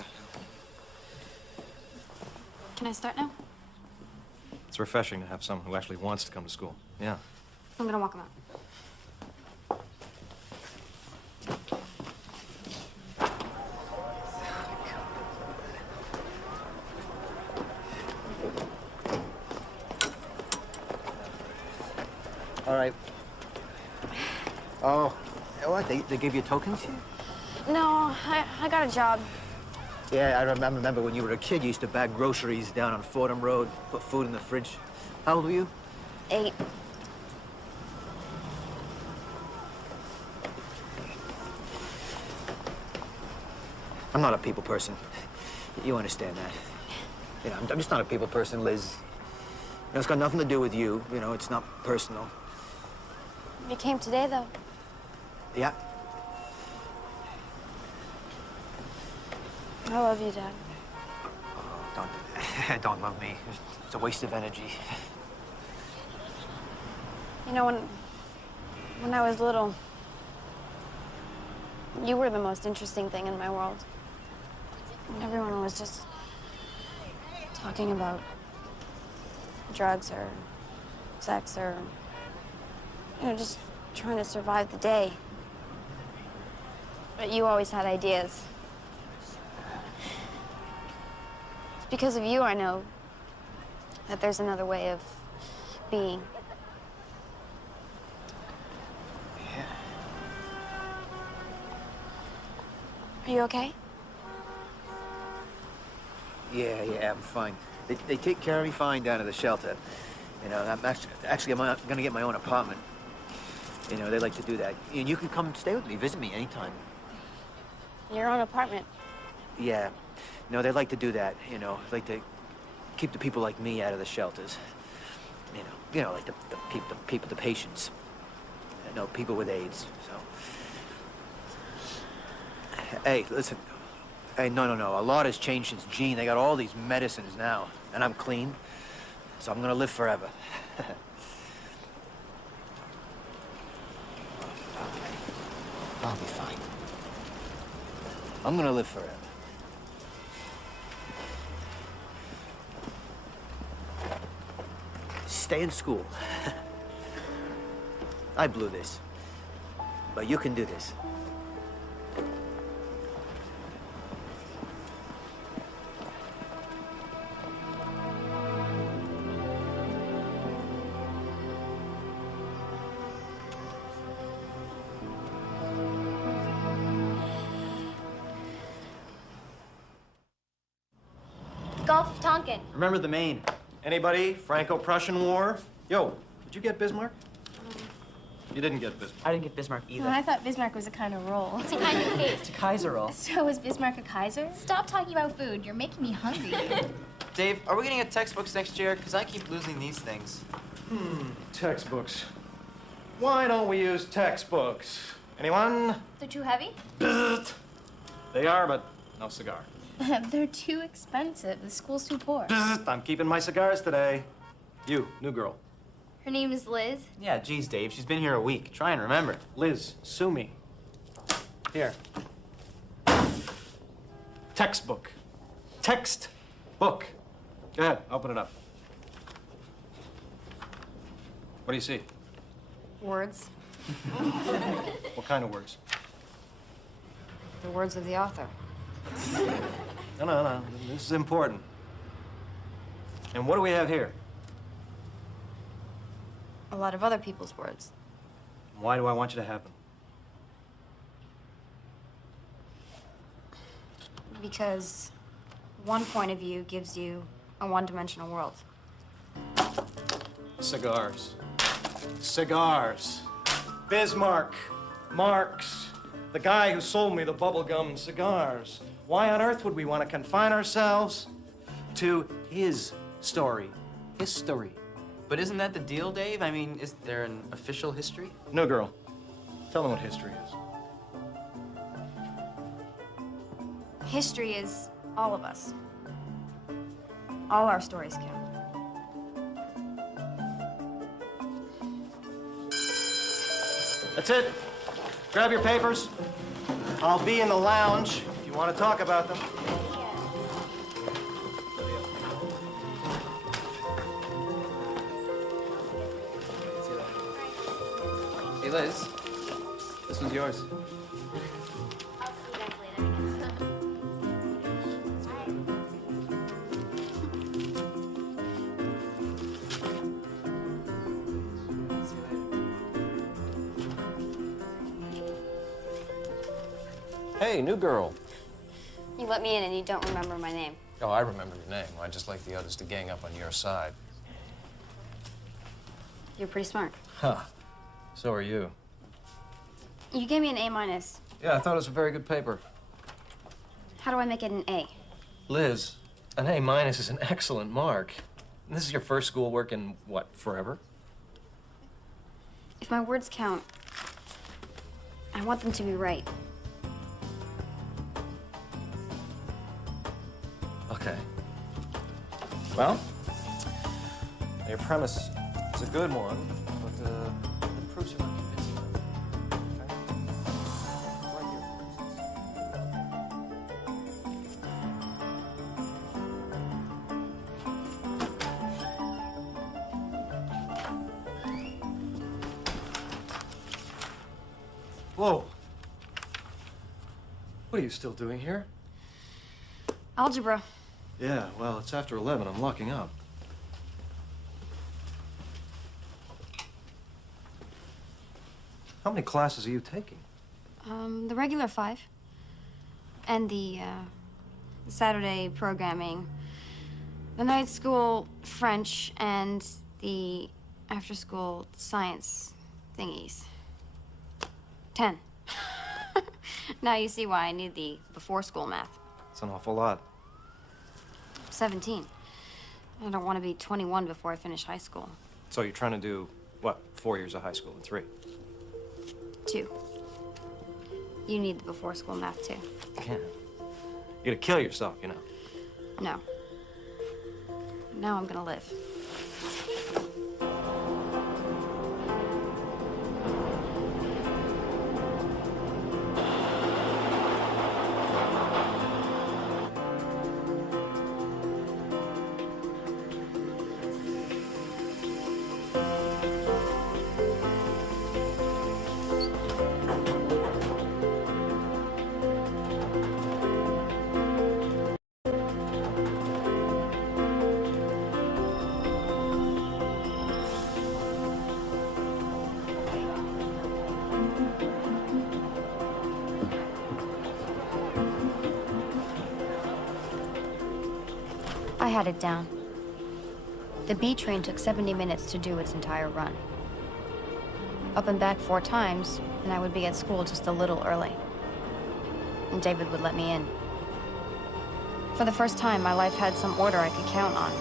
Can I start now? It's refreshing to have someone who actually wants to come to school. Yeah. I'm gonna walk him out. All right. Oh, what? They gave you tokens? No, I got a job. Yeah, I remember when you were a kid, you used to bag groceries down on Fordham Road, put food in the fridge. How old were you? 8. I'm not a people person. You understand that. You know, I'm just not a people person, Liz. You know, it's got nothing to do with you. You know, it's not personal. You came today, though. Yeah. I love you, Dad. Oh, don't love me. It's a waste of energy. You know, when I was little, you were the most interesting thing in my world. And everyone was just talking about drugs or sex or, you know, just trying to survive the day. But you always had ideas. It's because of you I know that there's another way of being. Yeah. Are you okay? Yeah, I'm fine. They take care of me fine down at the shelter. You know, I'm gonna get my own apartment. You know, they like to do that. And you can come stay with me, visit me anytime. Your own apartment? Yeah. No, they like to do that, you know. They like to keep the people like me out of the shelters. You know, like the patients. You know, people with AIDS, so. Hey, listen. Hey, no. A lot has changed since Gene. They got all these medicines now, and I'm clean, so I'm gonna live forever. I'll be fine. I'm gonna live forever. Stay in school. I blew this. But you can do this. Gulf of Tonkin. Remember the Maine. Anybody? Franco-Prussian War? Yo, did you get Bismarck? You didn't get Bismarck. I didn't get Bismarck either. Well, I thought Bismarck was a kind of roll. It's a kind of cake. It's a Kaiser roll. So is Bismarck a Kaiser? Stop talking about food. You're making me hungry. Dave, are we gonna get textbooks next year? Because I keep losing these things. Textbooks. Why don't we use textbooks? Anyone? They're too heavy? They are, but no cigar. They're too expensive. The school's too poor. I'm keeping my cigars today. You, new girl. Her name is Liz. Yeah, geez, Dave. She's been here a week. Try and remember. Liz, sue me. Here. Textbook. Text book. Go ahead, open it up. What do you see? Words. What kind of words? The words of the author. No. This is important. And what do we have here? A lot of other people's words. Why do I want you to have them? Because one point of view gives you a one-dimensional world. Cigars. Cigars. Bismarck. Marx. The guy who sold me the bubblegum cigars. Why on earth would we want to confine ourselves to his story? History. But isn't that the deal, Dave? I mean, is there an official history? No, girl. Tell them what history is. History is all of us. All our stories count. That's it. Grab your papers. I'll be in the lounge if you want to talk about them. Hey, Liz. This one's yours. Hey, new girl. You let me in and you don't remember my name. Oh, I remember your name. I'd just like the others to gang up on your side. You're pretty smart. Huh. So are you. You gave me an A-. Yeah, I thought it was a very good paper. How do I make it an A? Liz, an A- is an excellent mark. And this is your first schoolwork in, what, forever? If my words count, I want them to be right. Okay. Well, your premise is a good one, but the proofs are not convincing enough. Okay? Right here, for instance. Whoa. What are you still doing here? Algebra. Yeah, well, it's after 11. I'm locking up. How many classes are you taking? The regular 5. And the Saturday programming. The night school French and the after-school science thingies. 10. Now you see why I need the before-school math. It's an awful lot. 17. I don't want to be 21 before I finish high school. So you're trying to do, what, 4 years of high school in 3? 2. You need the before-school math, too. Yeah. You're gonna kill yourself, you know. No. Now I'm gonna live. I had it down. The B train took 70 minutes to do its entire run. Up and back 4 times, and I would be at school just a little early. And David would let me in. For the first time, my life had some order I could count on.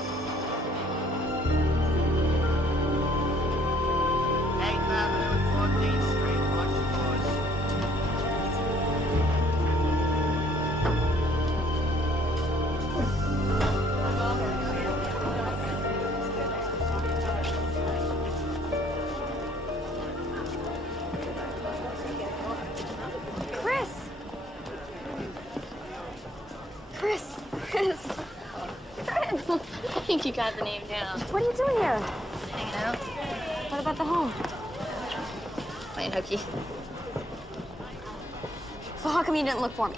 Chris! I think you got the name down. What are you doing here? Hanging out. What about the home? Playing hooky. So how come you didn't look for me?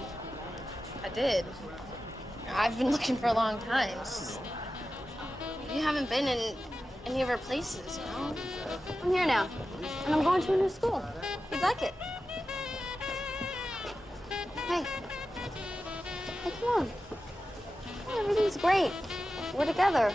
I did. I've been looking for a long time. It's just, you haven't been in any of our places, you know? I'm here now, and I'm going to a new school. You'd like it. Hey. Hey, come on. Oh, everything's great. We're together.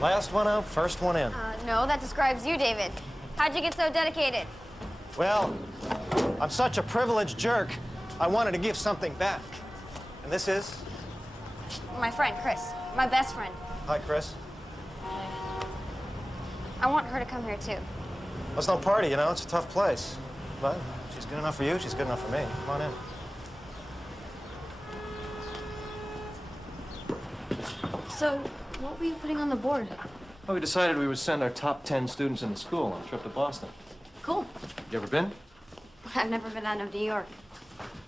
Last one out, first one in. No, that describes you, David. How'd you get so dedicated? Well, I'm such a privileged jerk, I wanted to give something back. And this is? My friend, Chris. My best friend. Hi, Chris. I want her to come here, too. Well, it's no party, you know, it's a tough place. But she's good enough for you, she's good enough for me. Come on in. So, what were you putting on the board? Well, we decided we would send our top 10 students in the school on a trip to Boston. Cool. You ever been? I've never been out of New York.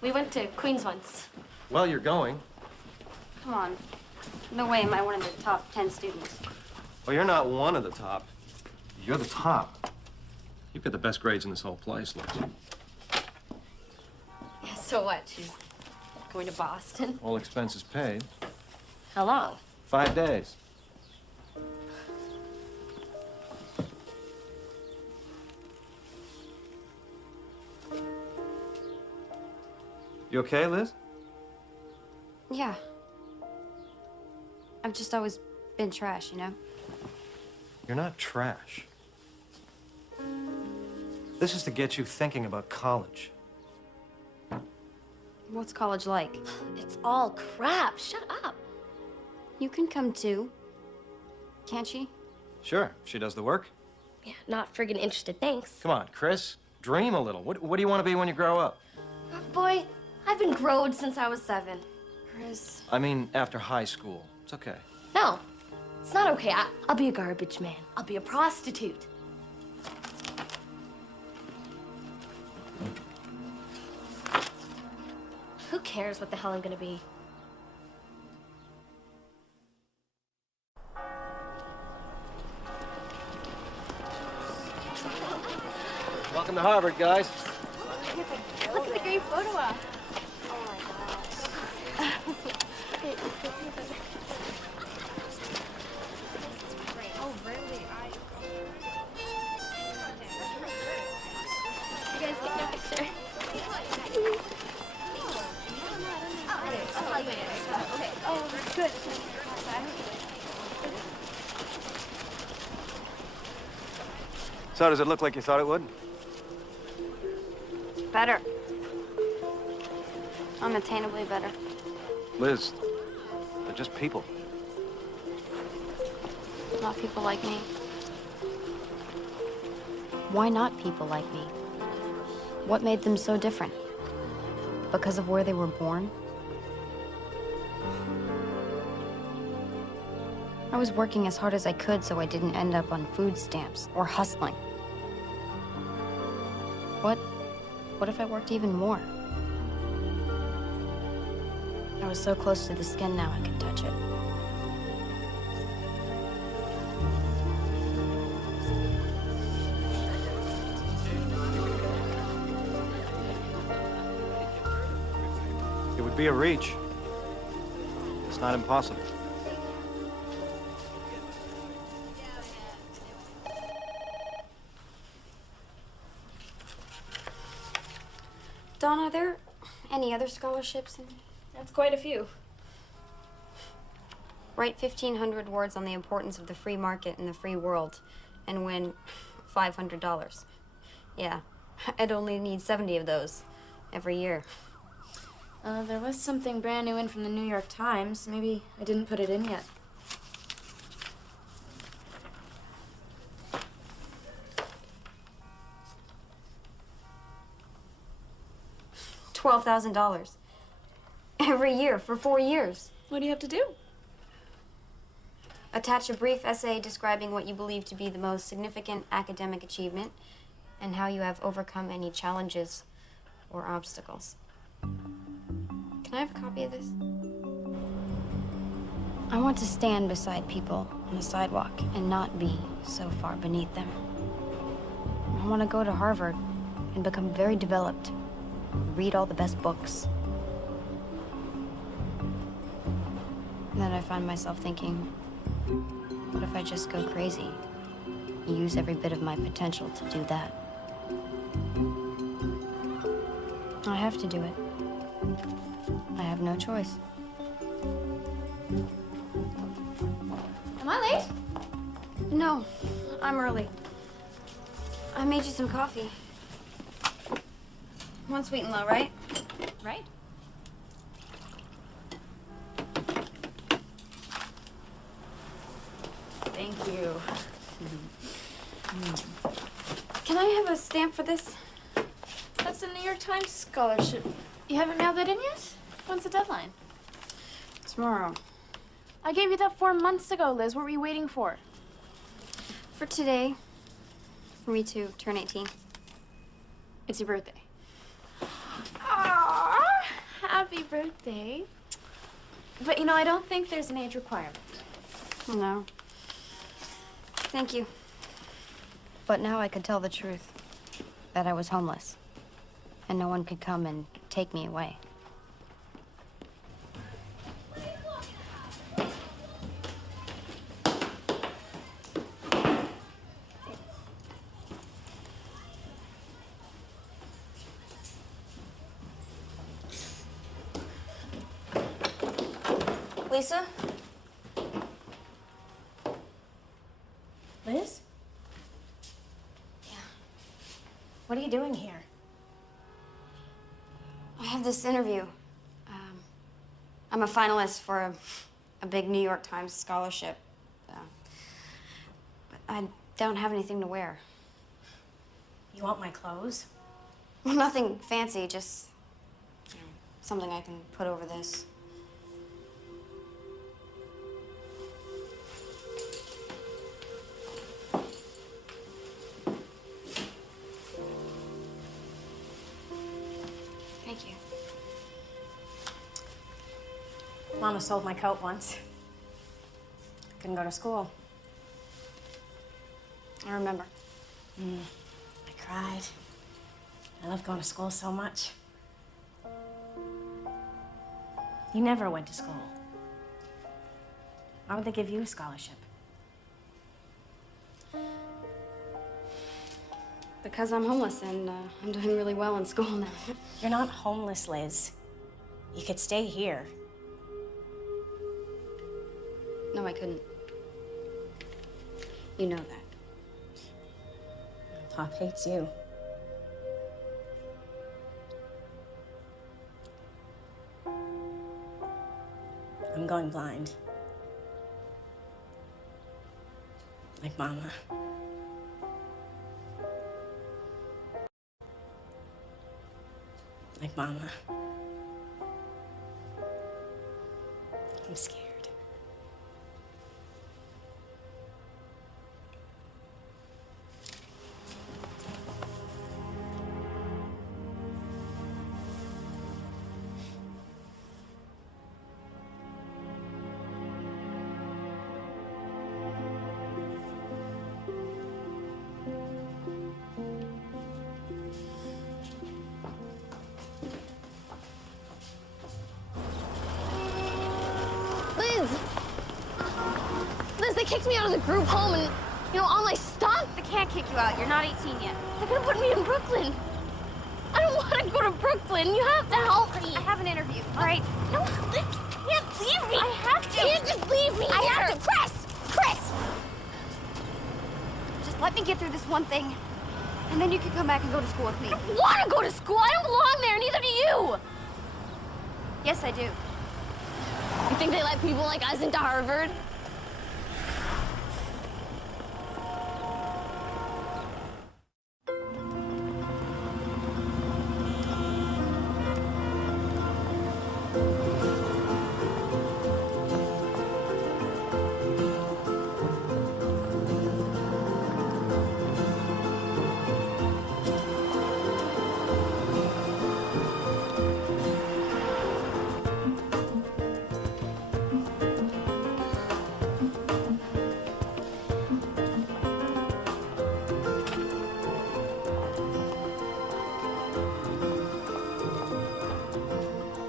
We went to Queens once. Well, you're going. Come on. No way am I one of the top 10 students. Well, you're not one of the top. You're the top. You've got the best grades in this whole place, Liz. Yeah, so what? She's going to Boston? All expenses paid. How long? 5 days. You okay, Liz? Yeah. I've just always been trash, you know? You're not trash. This is to get you thinking about college. What's college like? It's all crap. Shut up. You can come too. Can't she? Sure, she does the work. Yeah, not friggin' interested, thanks. Come on, Chris. Dream a little. What do you want to be when you grow up? Boy, I've been growed since I was 7. Chris. I mean, after high school. It's okay. No, it's not okay. I'll be a garbage man. I'll be a prostitute. Who cares what the hell I'm gonna be? Welcome to Harvard, guys. Look at the great photo op. Oh, really? You guys get no picture. Okay. Oh, good. So does it look like you thought it would? Better. Unattainably better. Liz, they're just people. Not people like me. Why not people like me? What made them so different? Because of where they were born? I was working as hard as I could so I didn't end up on food stamps or hustling. What if I worked even more? I was so close to the skin now I could touch it. Would be a reach. It's not impossible. Dawn, are there any other scholarships? That's quite a few. Write 1,500 words on the importance of the free market and the free world and win $500. Yeah, I'd only need 70 of those every year. There was something brand new in from the New York Times. Maybe I didn't put it in yet. $12,000 every year for 4 years. What do you have to do? Attach a brief essay describing what you believe to be the most significant academic achievement and how you have overcome any challenges or obstacles. Can I have a copy of this? I want to stand beside people on the sidewalk and not be so far beneath them. I want to go to Harvard and become very developed, read all the best books. And then I find myself thinking, what if I just go crazy? Use every bit of my potential to do that. I have to do it. I have no choice. Am I late? No, I'm early. I made you some coffee. One sweet and low, right? Right. Thank you. Can I have a stamp for this? That's a New York Times scholarship. You haven't mailed that in yet? When's the deadline? Tomorrow. I gave you that 4 months ago, Liz. What were you waiting for? For today. For me to turn 18. It's your birthday. Aww, happy birthday. But you know, I don't think there's an age requirement. No. Thank you. But now I could tell the truth. That I was homeless. And no one could come and take me away. Lisa? Liz? Yeah. What are you doing here? I have this interview. I'm a finalist for a big New York Times scholarship. But I don't have anything to wear. You want my clothes? Well, nothing fancy, just something I can put over this. Thank you. Mama sold my coat once. Couldn't go to school. I remember. I cried. I loved going to school so much. You never went to school. Why would they give you a scholarship? Because I'm homeless and I'm doing really well in school now. You're not homeless, Liz. You could stay here. No, I couldn't. You know that. Pop hates you. I'm going blind. Like Mama. Like Mama. I'm scared. they kicked me out of the group home and, you know, all my stuff. They can't kick you out. You're not 18 yet. They're gonna put me in Brooklyn. I don't want to go to Brooklyn. You have to help me. I have an interview, all right? No, you can't leave me. I have to. You can't just leave me I here. have to. Chris! Just let me get through this one thing, and then you can come back and go to school with me. I don't want to go to school. I don't belong there. Neither do you. Yes, I do. You think they let people like us into Harvard?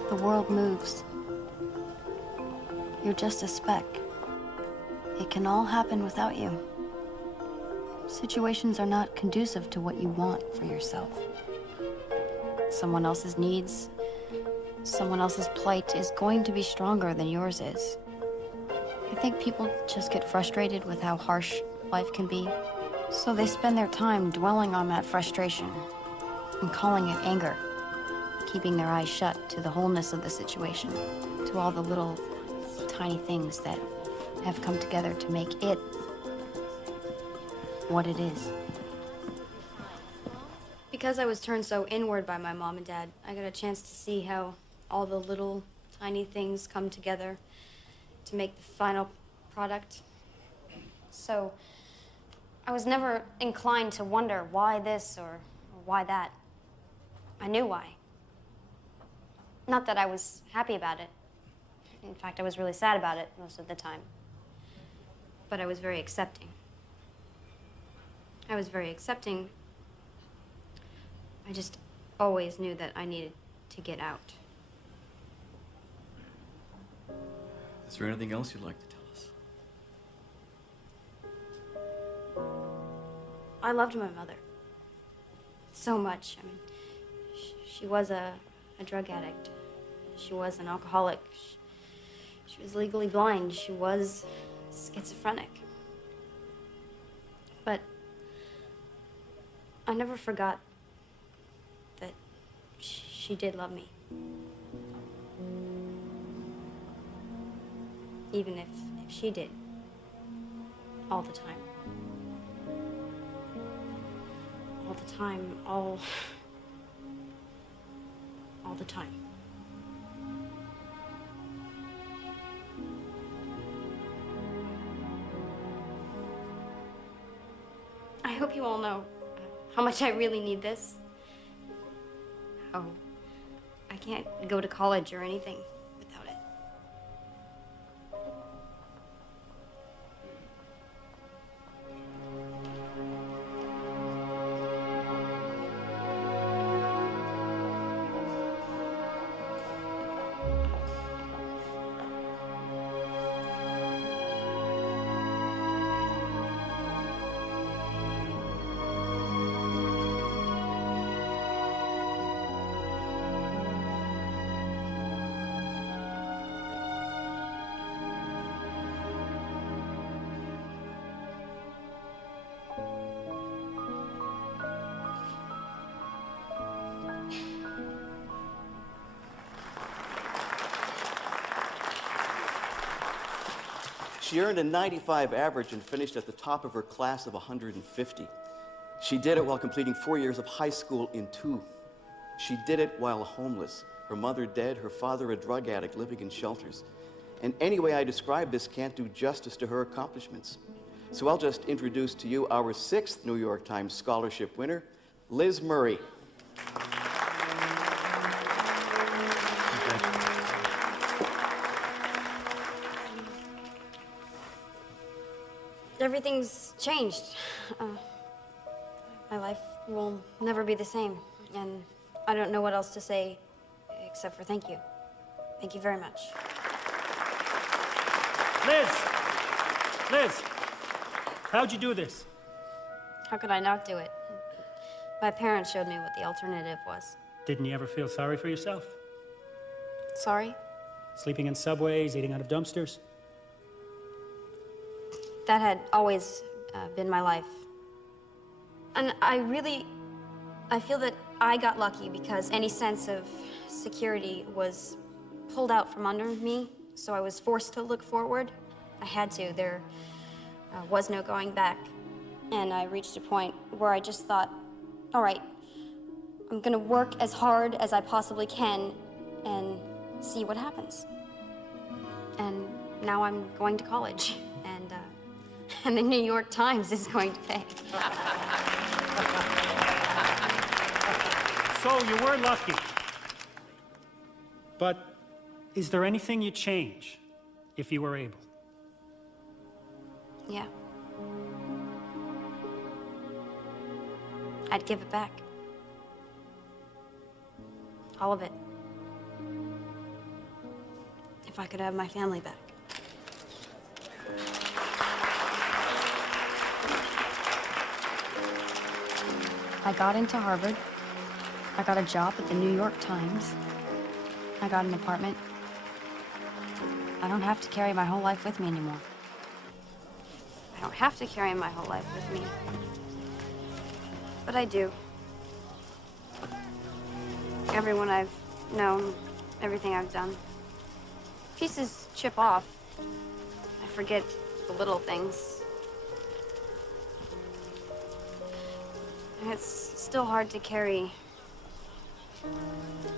The world moves. You're just a speck. It can all happen without you. Situations are not conducive to what you want for yourself. Someone else's needs, someone else's plight is going to be stronger than yours is. I think people just get frustrated with how harsh life can be, so they spend their time dwelling on that frustration and calling it anger, keeping their eyes shut to the wholeness of the situation, to all the little tiny things that have come together to make it what it is. Because I was turned so inward by my mom and dad, I got a chance to see how all the little tiny things come together to make the final product. So I was never inclined to wonder why this or why that. I knew why. Not that I was happy about it. In fact, I was really sad about it most of the time. But I was very accepting. I was very accepting. I just always knew that I needed to get out. Is there anything else you'd like to tell us? I loved my mother so much. I mean, she was a drug addict. She was an alcoholic. She was legally blind. She was schizophrenic. But I never forgot that she did love me. Even if she did. All the time. All the time, all the time. I hope you all know how much I really need this. How I can't go to college or anything without it. She earned a 95 average and finished at the top of her class of 150. She did it while completing 4 years of high school in 2. She did it while homeless, her mother dead, her father a drug addict living in shelters. And any way I describe this can't do justice to her accomplishments. So I'll just introduce to you our 6th New York Times Scholarship winner, Liz Murray. Everything's changed. My life will never be the same, and I don't know what else to say except for thank you. Thank you very much. Liz! Liz, how'd you do this? How could I not do it? My parents showed me what the alternative was. Didn't you ever feel sorry for yourself? Sorry? Sleeping in subways, eating out of dumpsters? That had always been my life. And I feel that I got lucky because any sense of security was pulled out from under me, so I was forced to look forward. I had to. There was no going back. And I reached a point where I just thought, all right, I'm gonna work as hard as I possibly can and see what happens. And now I'm going to college, and the New York Times is going to pay. So you were lucky. But is there anything you'd change if you were able? Yeah. I'd give it back. All of it. If I could have my family back. I got into Harvard. I got a job at the New York Times. I got an apartment. I don't have to carry my whole life with me anymore. I don't have to carry my whole life with me. But I do. Everyone I've known, everything I've done. Pieces chip off. I forget the little things. And it's still hard to carry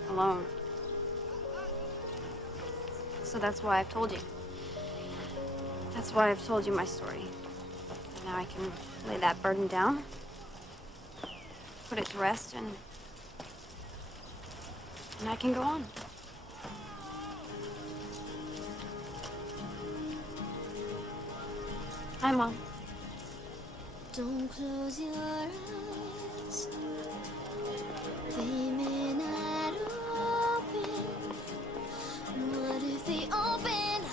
alone. So that's why I've told you. That's why I've told you my story. And now I can lay that burden down, put it to rest, and I can go on. Hi, Mom. Don't close your eyes. They may not open. What if they open?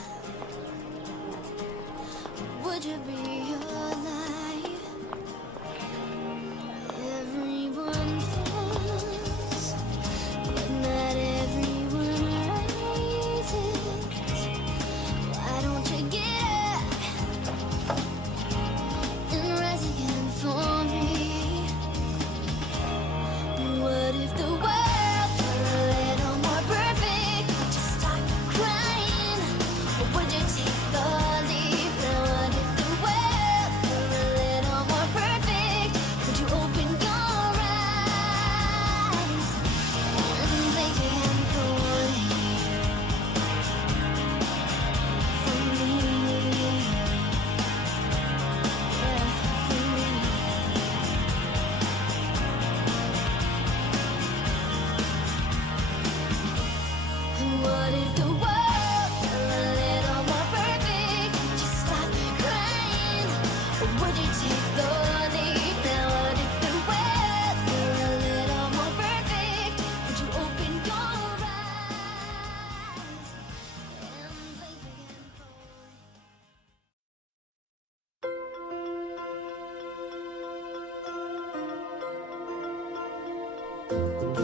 Would you be alive? Everyone falls, but not everyone rises. Why don't you get up and rise again for me? What if the world were a little more perfect? Would you stop crying? Or would you take the leap? Now what if the world were a little more perfect? Would you open your eyes and think again for me? Yeah, for me. What if the world were a little more perfect? Would you stop crying? Or would you take the leap? Now what if the world were a little more perfect? Would you open your eyes and think again? Thank you.